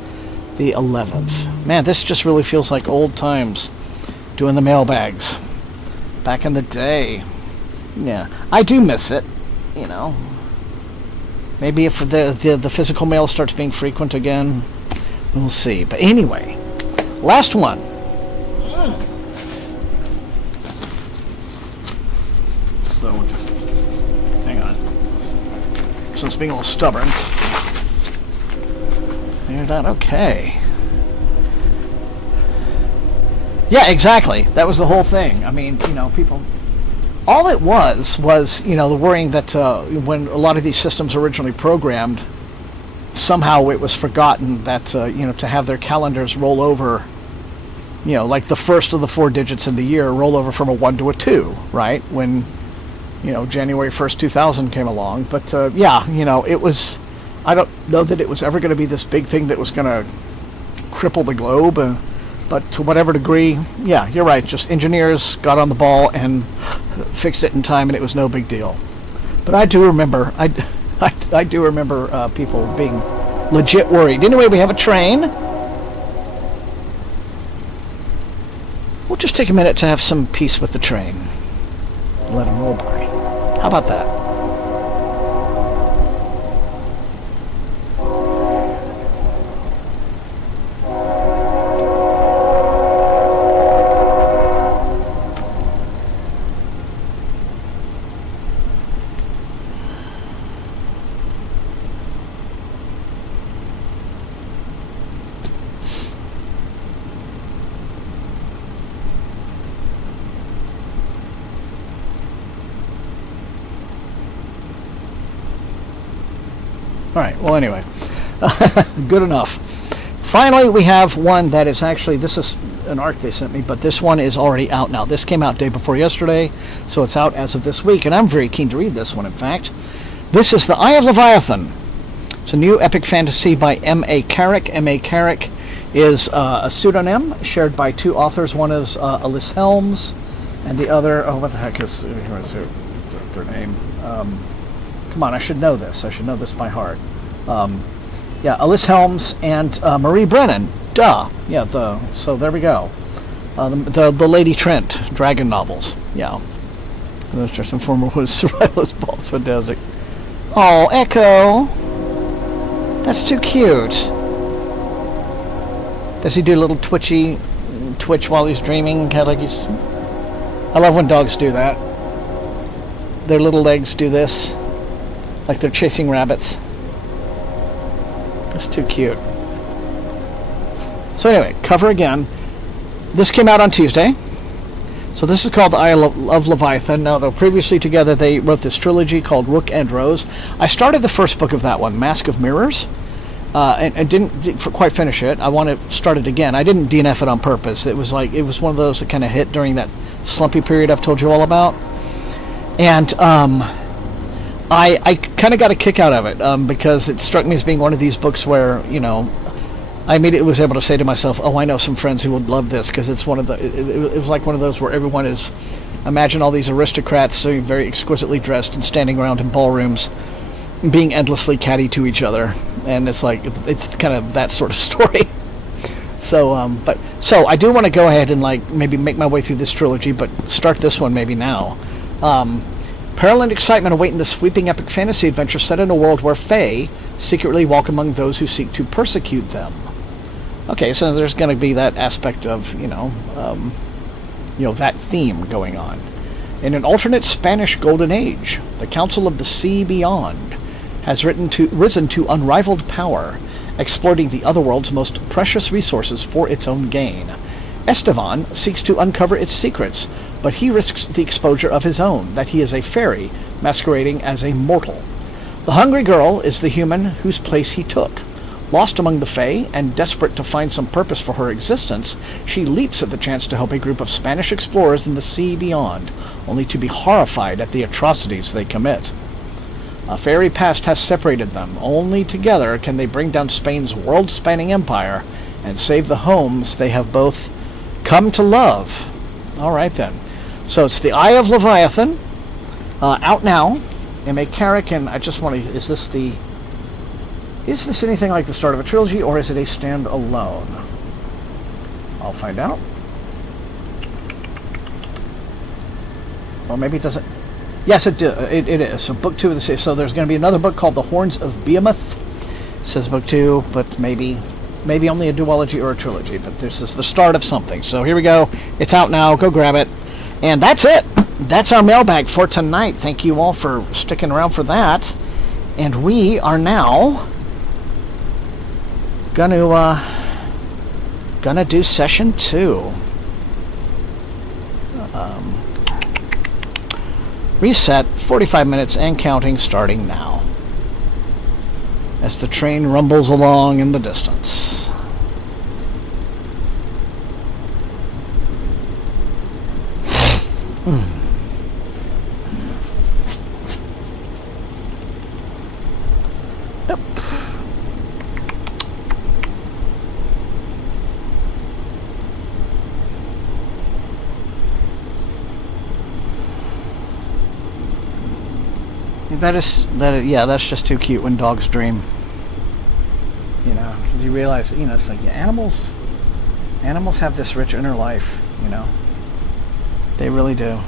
the 11th. Man, this just really feels like old times, doing the mailbags. Back in the day. Yeah, I do miss it, Maybe if the physical mail starts being frequent again, we'll see. But anyway... last one. So just hang on. Since being a little stubborn. There that okay. Yeah, exactly. That was the whole thing. I mean, people. All it was the worrying that when a lot of these systems originally programmed, somehow it was forgotten that, to have their calendars roll over, like the first of the 4 digits in the year roll over from a 1 to a 2, right? When, January 1st, 2000 came along. But, it was, I don't know that it was ever going to be this big thing that was going to cripple the globe. But to whatever degree, yeah, you're right. Just engineers got on the ball and fixed it in time, and it was no big deal. But I do remember, I do remember people being legit worried. Anyway, we have a train. We'll just take a minute to have some peace with the train. Let them roll by. How about that? Alright, well anyway, good enough. Finally, we have one that is actually, this is an ARC they sent me, but this one is already out now. This came out day before yesterday, so it's out as of this week, and I'm very keen to read this one, in fact. This is The Eye of Leviathan, It's a new epic fantasy by M.A. Carrick. M.A. Carrick is a pseudonym shared by two authors. One is Alyce Helms, and the other, what the heck is their name? Come on, I should know this. I should know this by heart. Alyce Helms and Marie Brennan. Duh. Yeah, so there we go. The Lady Trent dragon novels. Yeah. Those are some former survivalist balls fantastic. Oh, Echo. That's too cute. Does he do a little twitch while he's dreaming? Kind of like he's... I love when dogs do that. Their little legs do this. Like they're chasing rabbits. That's too cute. So anyway, cover again. This came out on Tuesday. So this is called The Eye of Leviathan. Now, though previously together they wrote this trilogy called Rook and Rose. I started the first book of that one, Mask of Mirrors, and didn't quite finish it. I want to start it again. I didn't DNF it on purpose. It was one of those that kind of hit during that slumpy period I've told you all about. And I kind of got a kick out of it because it struck me as being one of these books where, I immediately was able to say to myself, oh, I know some friends who would love this, because it's one of the... It was like one of those where everyone is... Imagine all these aristocrats so very exquisitely dressed and standing around in ballrooms being endlessly catty to each other. And it's like, it's kind of that sort of story. So I do want to go ahead and maybe make my way through this trilogy, but start this one maybe now. Peril and excitement awaiting the sweeping epic fantasy adventure set in a world where Fae secretly walk among those who seek to persecute them. Okay, so there's going to be that aspect of, that theme going on. In an alternate Spanish Golden Age, the Council of the Sea Beyond has risen to unrivaled power, exploiting the otherworld's most precious resources for its own gain. Estevan seeks to uncover its secrets, but he risks the exposure of his own, that he is a fairy masquerading as a mortal. The hungry girl is the human whose place he took. Lost among the Fae, and desperate to find some purpose for her existence, she leaps at the chance to help a group of Spanish explorers in the sea beyond, only to be horrified at the atrocities they commit. A fairy past has separated them. Only together can they bring down Spain's world-spanning empire and save the homes they have both come to love. All right, then. So it's The Eye of Leviathan, out now. M.A. Carrick, and I just want to... Is this anything like the start of a trilogy, or is it a stand-alone? I'll find out. Or maybe it doesn't... Yes, it is. So book 2 of the series. So there's going to be another book called The Horns of Behemoth. It says book 2, but maybe only a duology or a trilogy. But this is the start of something. So here we go. It's out now. Go grab it. And that's it. That's our mailbag for tonight. Thank you all for sticking around for that. And we are now gonna do session 2. Reset, 45 minutes and counting, starting now, as the train rumbles along in the distance. Yep. That's just too cute when dogs dream. Because you realize, it's like animals have this rich inner life, They really do.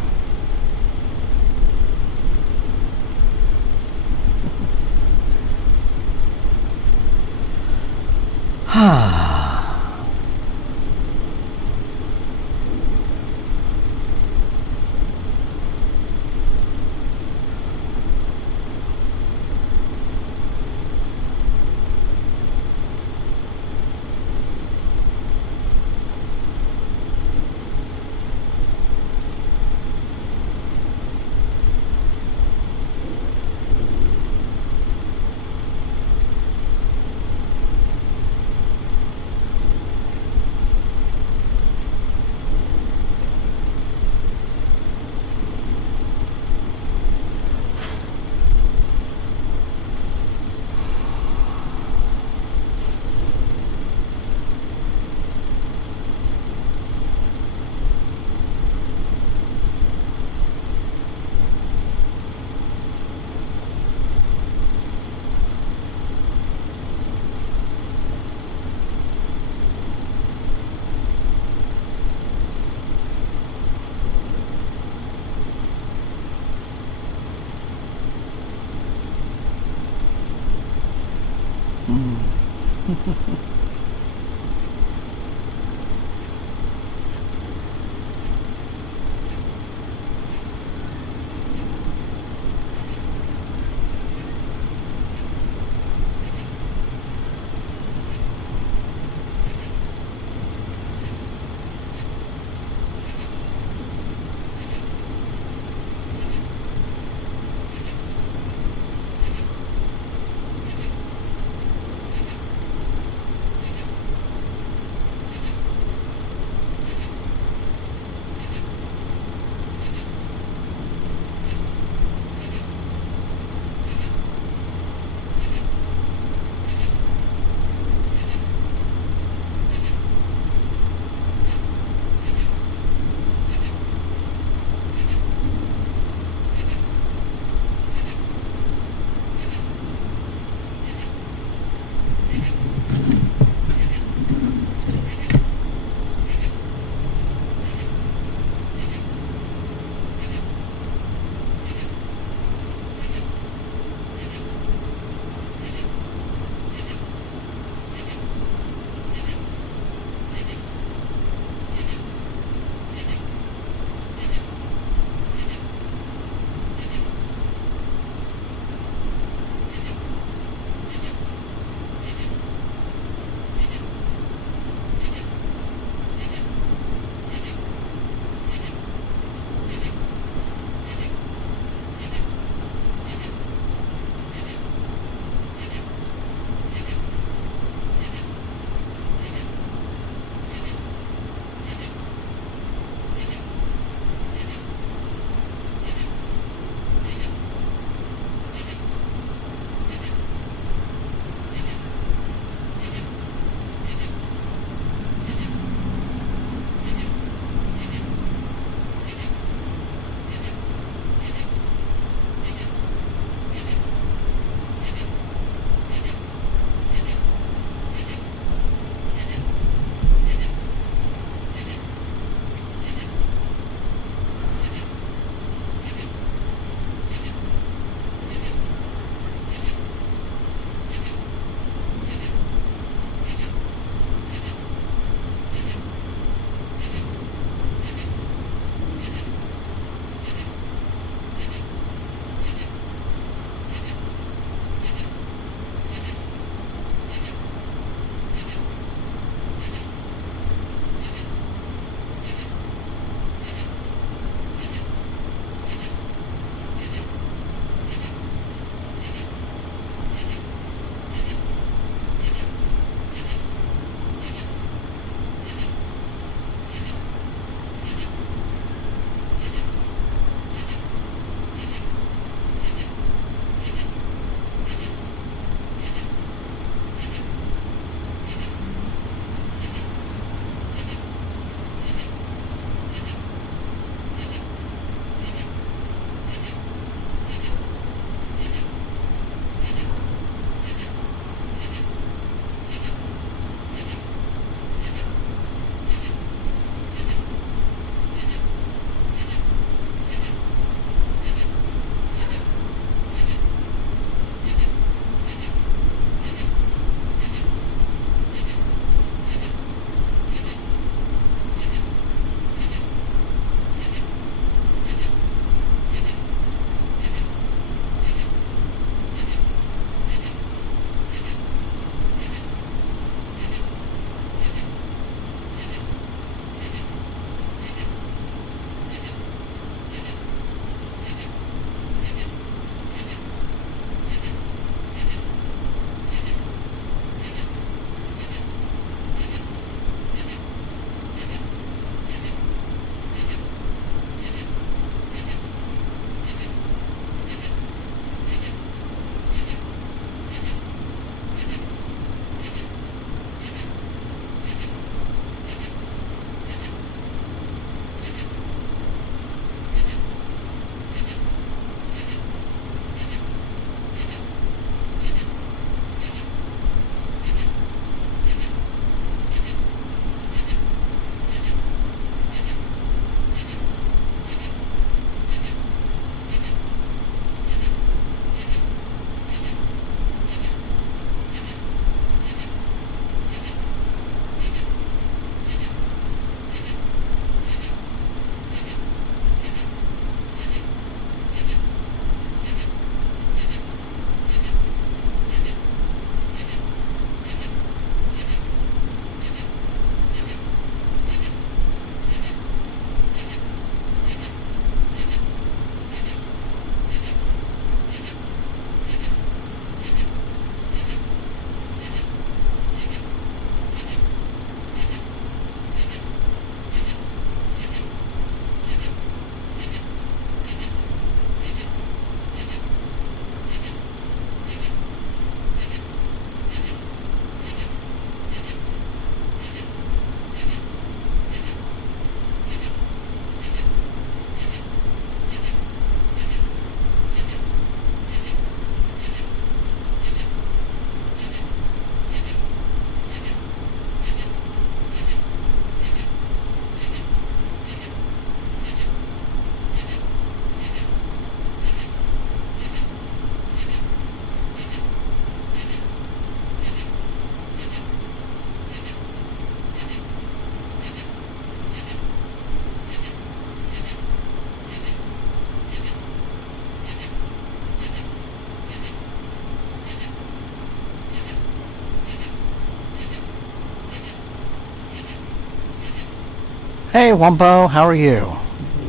Hey, Wumbo, how are you?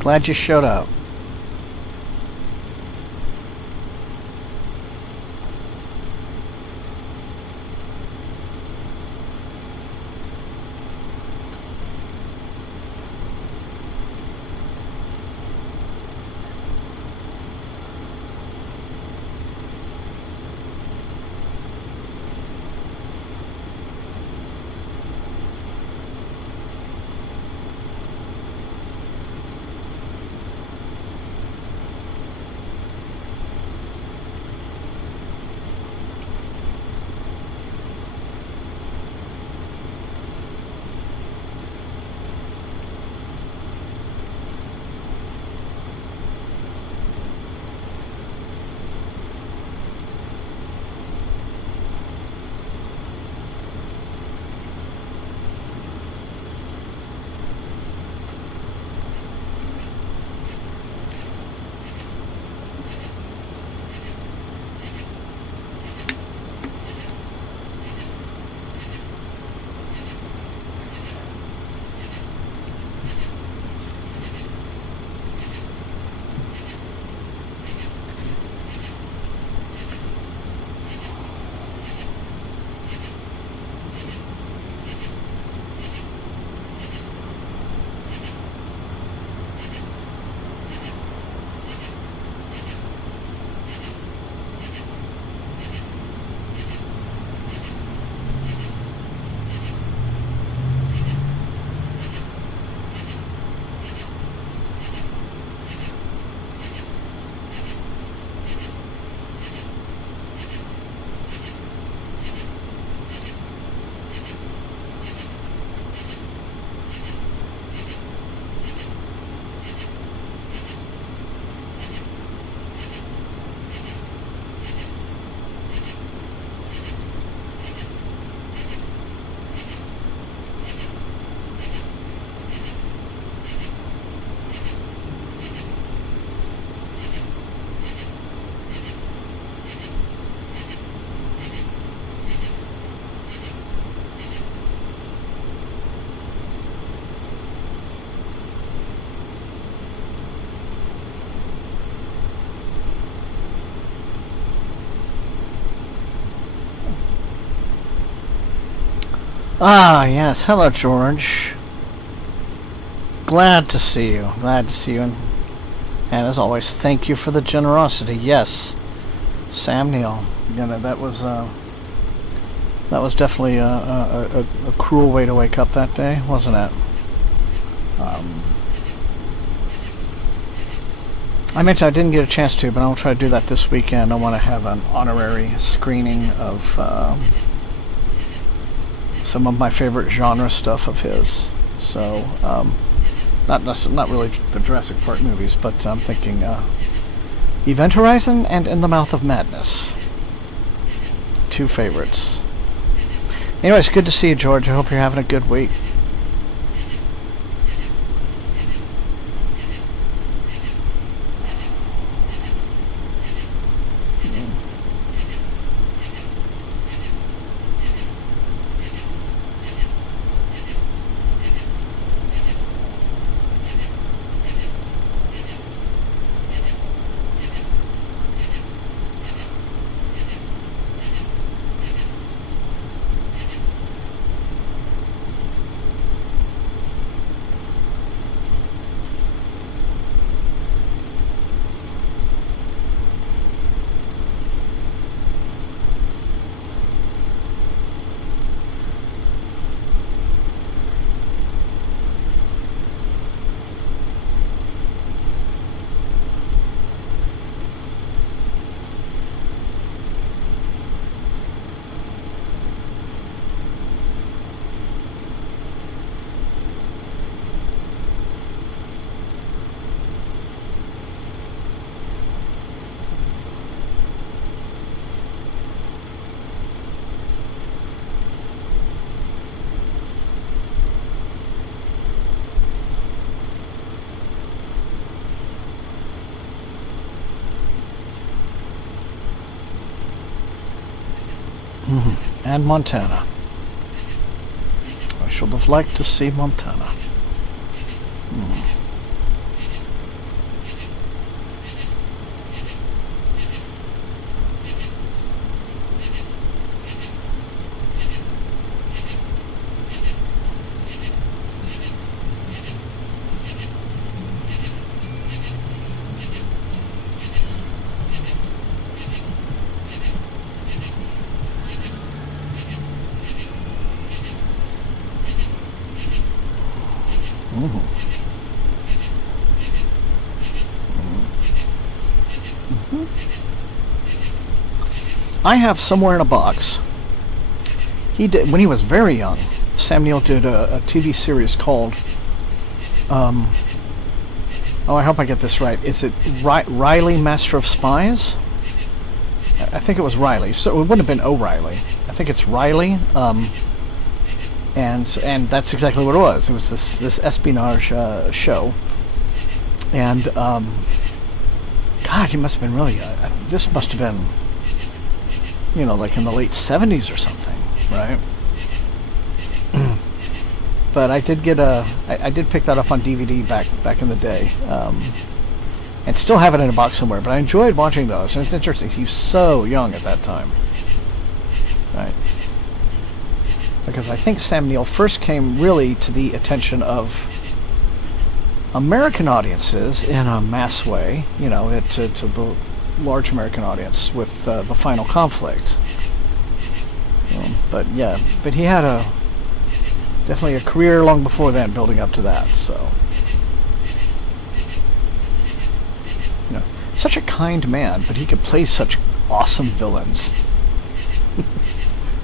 Glad you showed up. Ah, yes. Hello, George. Glad to see you. Glad to see you. And as always, thank you for the generosity. Yes, Sam Neill. You know, that was definitely a cruel way to wake up that day, wasn't it? I mentioned I didn't get a chance to, but I'll try to do that this weekend. I want to have an honorary screening of some of my favorite genre stuff of his. So, not really the Jurassic Park movies, but I'm thinking Event Horizon and In the Mouth of Madness. Two favorites. Anyways, good to see you, George. I hope you're having a good week. And Montana. I should have liked to see Montana. I have somewhere in a box. He did when he was very young. Sam Neill did a TV series called. Oh, I hope I get this right. Is it Riley, Master of Spies? I think it was Riley. So it wouldn't have been O'Reilly. I think it's Riley. And that's exactly what it was. It was this espionage show. And God, he must have been really. This must have been, like in the late 70s or something, right? But I did get I did pick that up on DVD back in the day, and still have it in a box somewhere. But I enjoyed watching those, and it's interesting. He was so young at that time, right? Because I think Sam Neill first came really to the attention of American audiences in a mass way, to the large American audience with the Final Conflict. But he had definitely a career long before then, building up to that. So, such a kind man, but he could play such awesome villains.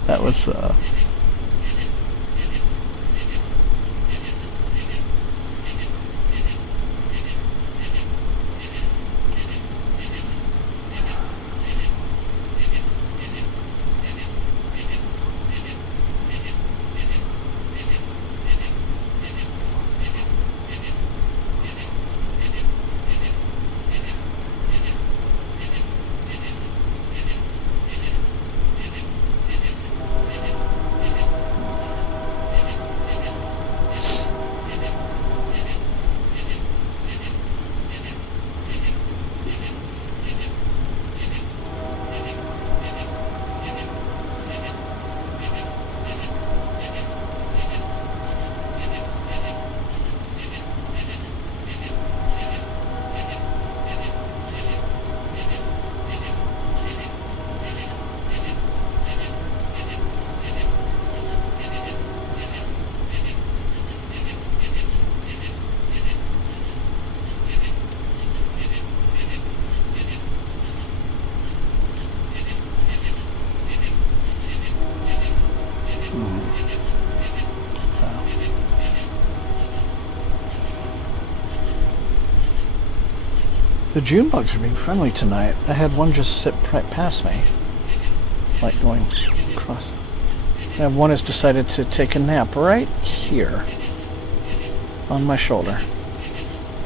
That was. The June bugs are being friendly tonight. I had one just sit right past me, like going across. And one has decided to take a nap right here on my shoulder.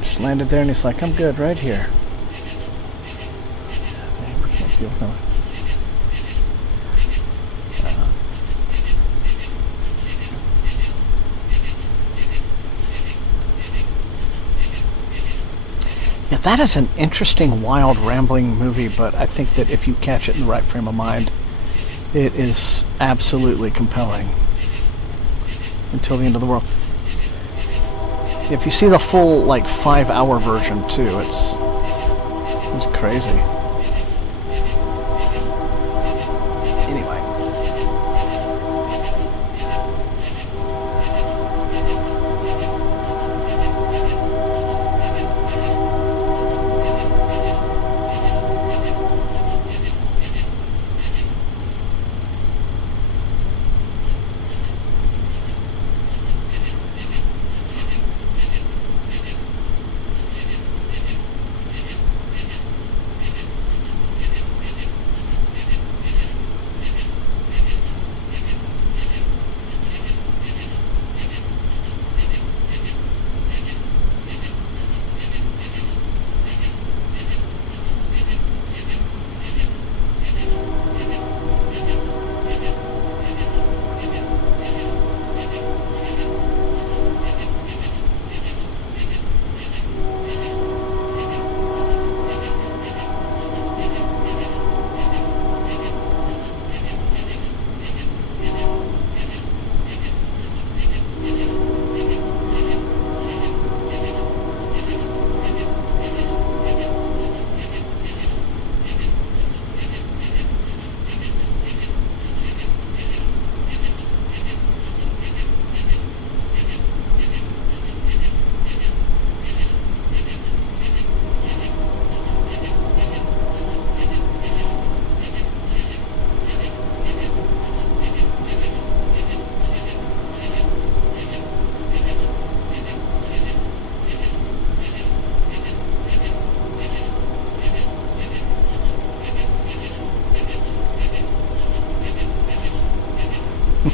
Just landed there and he's like, I'm good right here. We can't feel no. Yeah, that is an interesting, wild, rambling movie, but I think that if you catch it in the right frame of mind, it is absolutely compelling. Until the end of the world. If you see the full, 5-hour version, too, it's crazy. Anyway.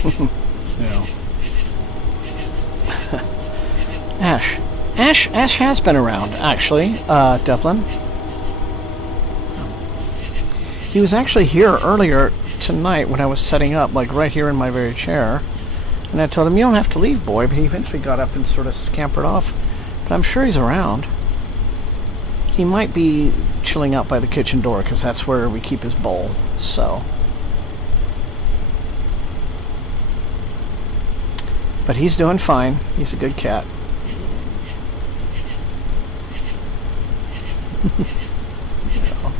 Yeah. Ash has been around, actually, Devlin. He was actually here earlier tonight when I was setting up, like right here in my very chair. And I told him, you don't have to leave, boy, but he eventually got up and sort of scampered off. But I'm sure he's around. He might be chilling out by the kitchen door, because that's where we keep his bowl, so... But he's doing fine. He's a good cat. Yeah.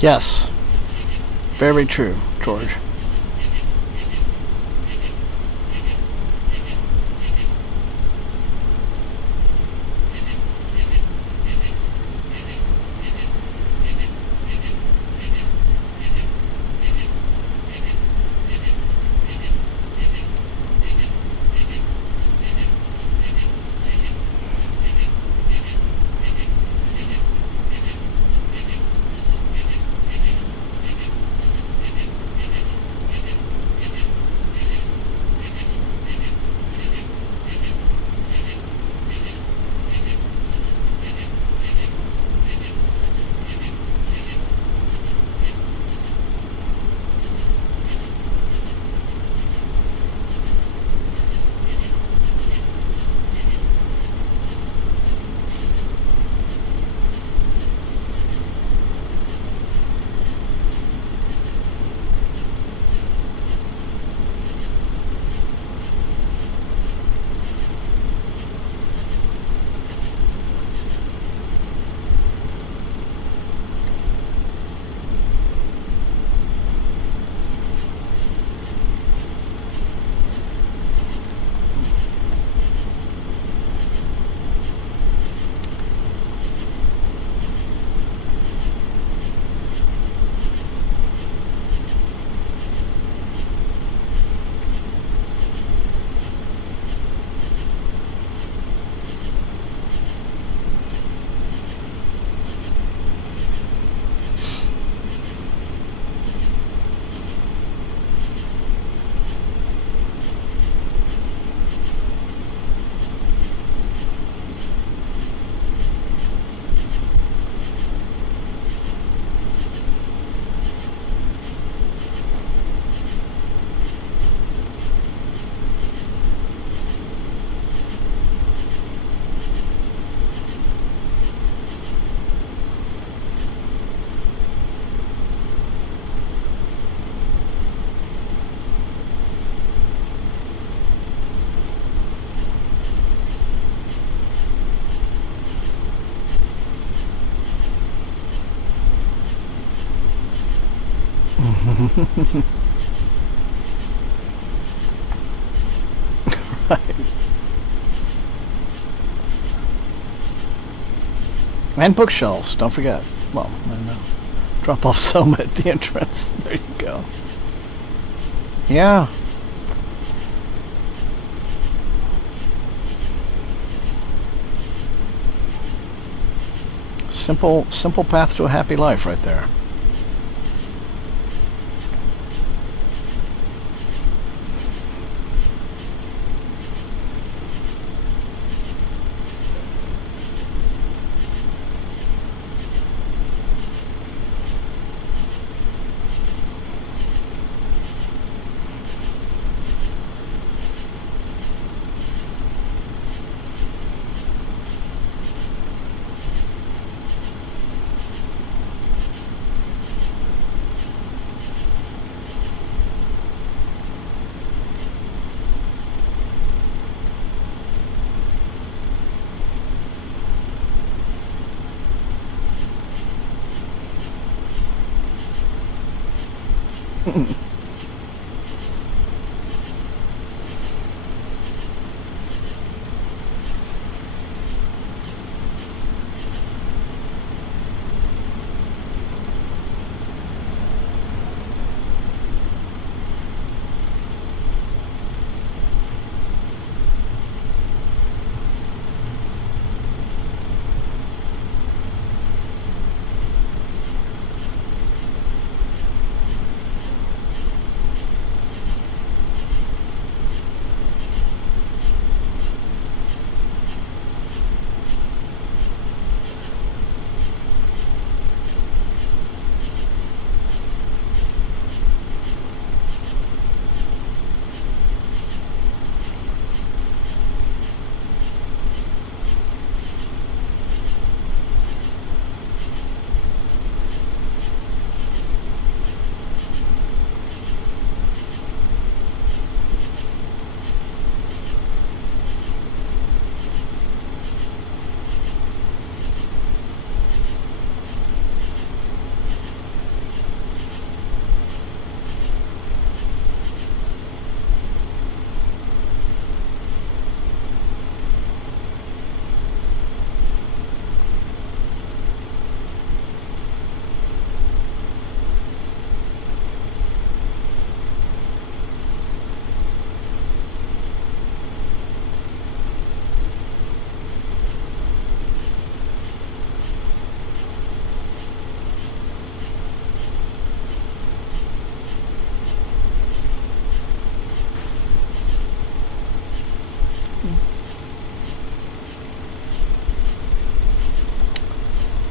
Yes. Very true, George. Right. And bookshelves, don't forget. Well, I don't know. Drop off Soma at the entrance. There you go. Yeah. Simple path to a happy life right there.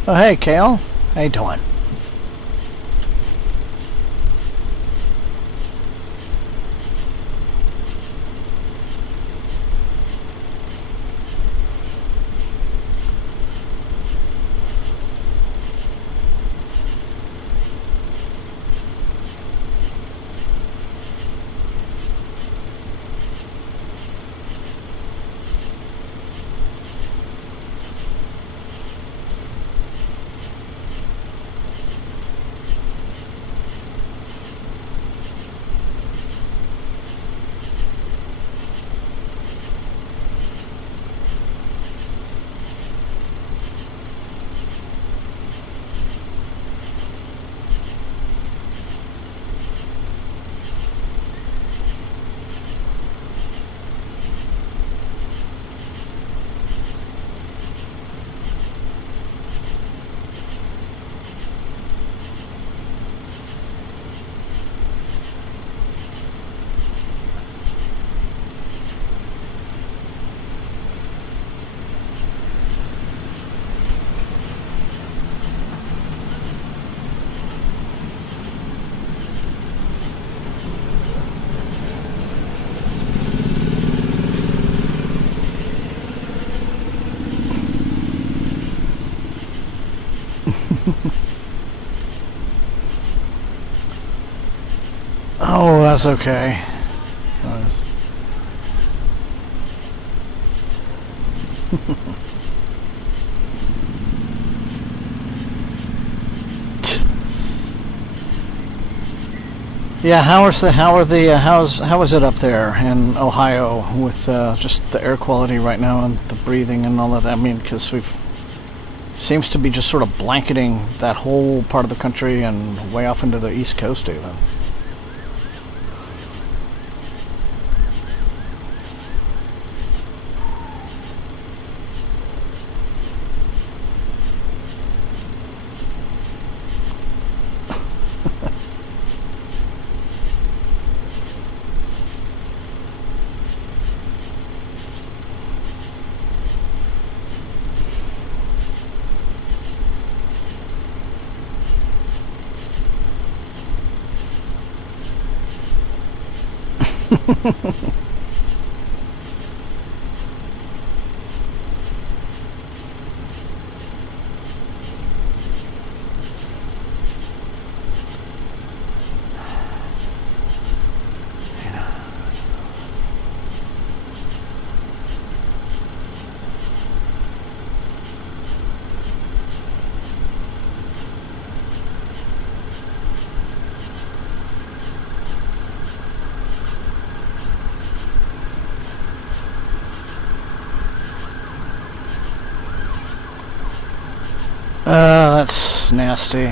Oh, hey, Kale. How you doing? Oh, that's okay. Nice. Yeah, how is it up there in Ohio with just the air quality right now and the breathing and all of that? I mean, because seems to be just sort of blanketing that whole part of the country and way off into the East Coast even. That's nasty.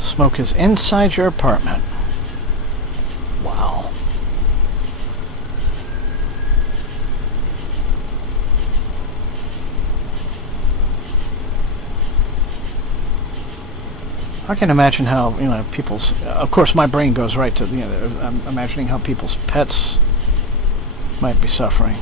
Smoke is inside your apartment. Wow. I can imagine how, people's... Of course, my brain goes right to, I'm imagining how people's pets might be suffering.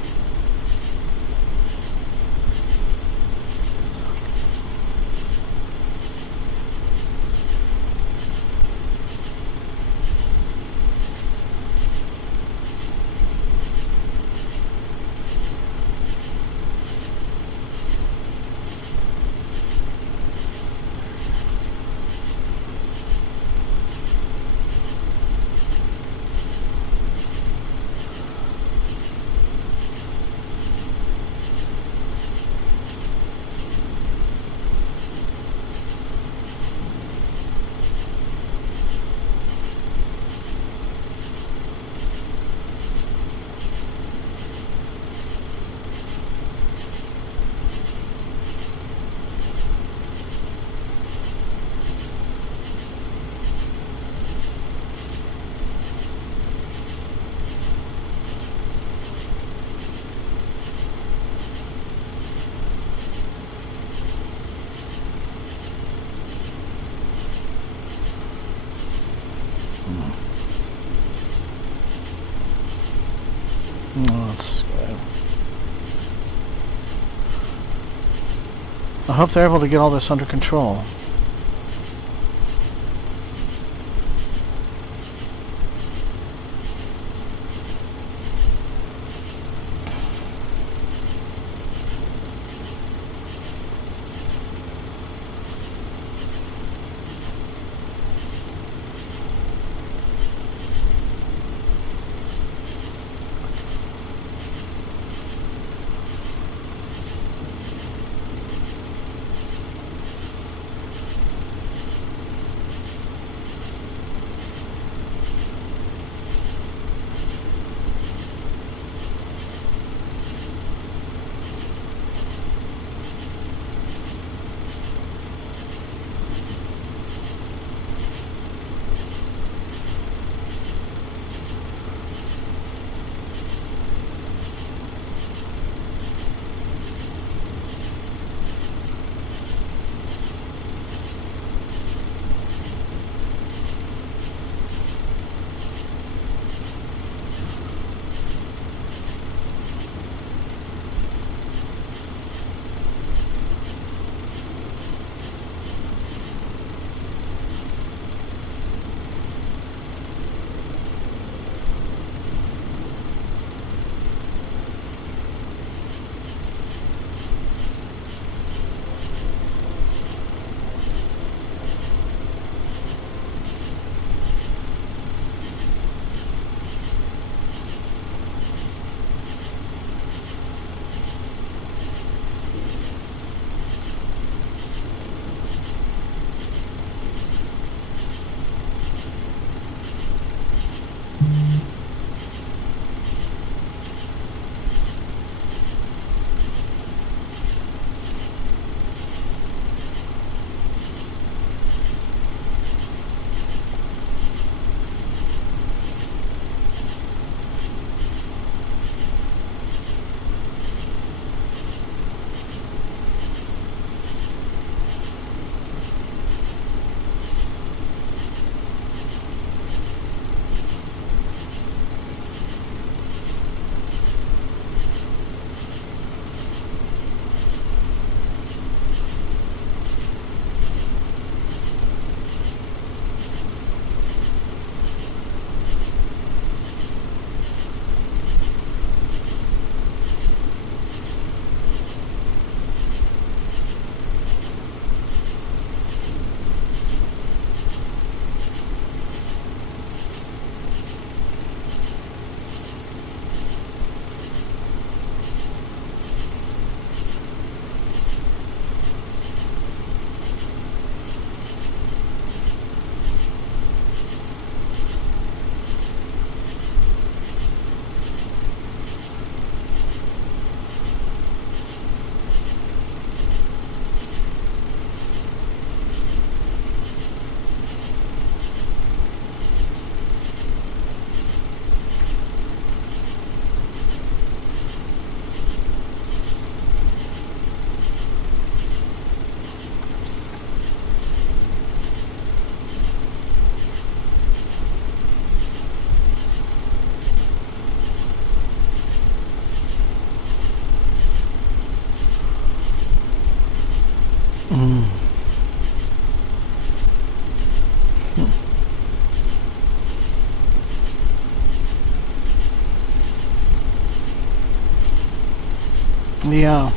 Oh, that's good. I hope they're able to get all this under control. Mm. Yeah.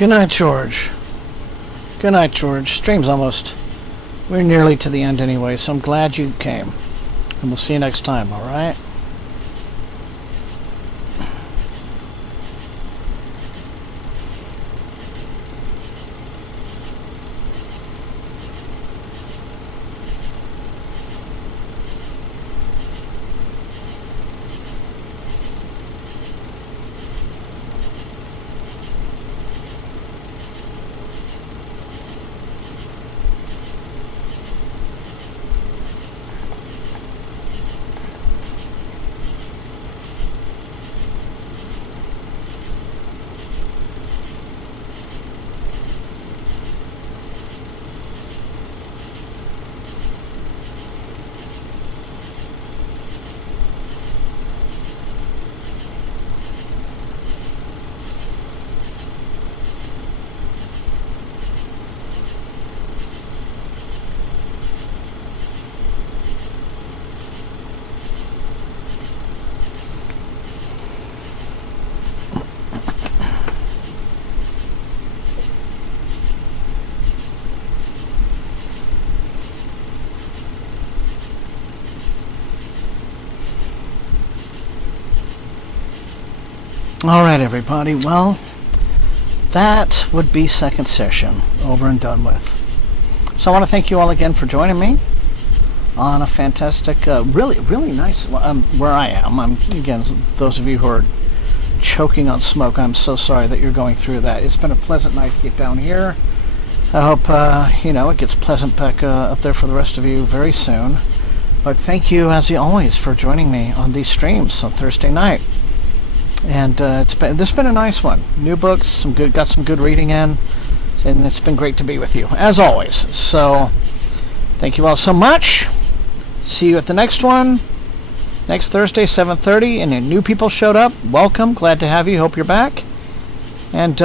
Good night, George. Good night, George. Stream's almost... We're nearly to the end anyway, so I'm glad you came. And we'll see you next time, alright? Alright, everybody. Well, that would be second session over and done with. So I want to thank you all again for joining me on a fantastic, really nice, where I am. Again, those of you who are choking on smoke, I'm so sorry that you're going through that. It's been a pleasant night to get down here. I hope, it gets pleasant back up there for the rest of you very soon. But thank you, as always, for joining me on these streams on Thursday night. And this has been a nice one. New books, got some good reading in, and it's been great to be with you, as always. So, thank you all so much. See you at the next one, next Thursday, 7:30. And new people showed up. Welcome, glad to have you. Hope you're back. And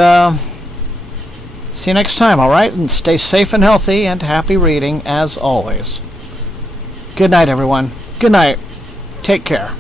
see you next time, all right? And stay safe and healthy, and happy reading, as always. Good night, everyone. Good night. Take care.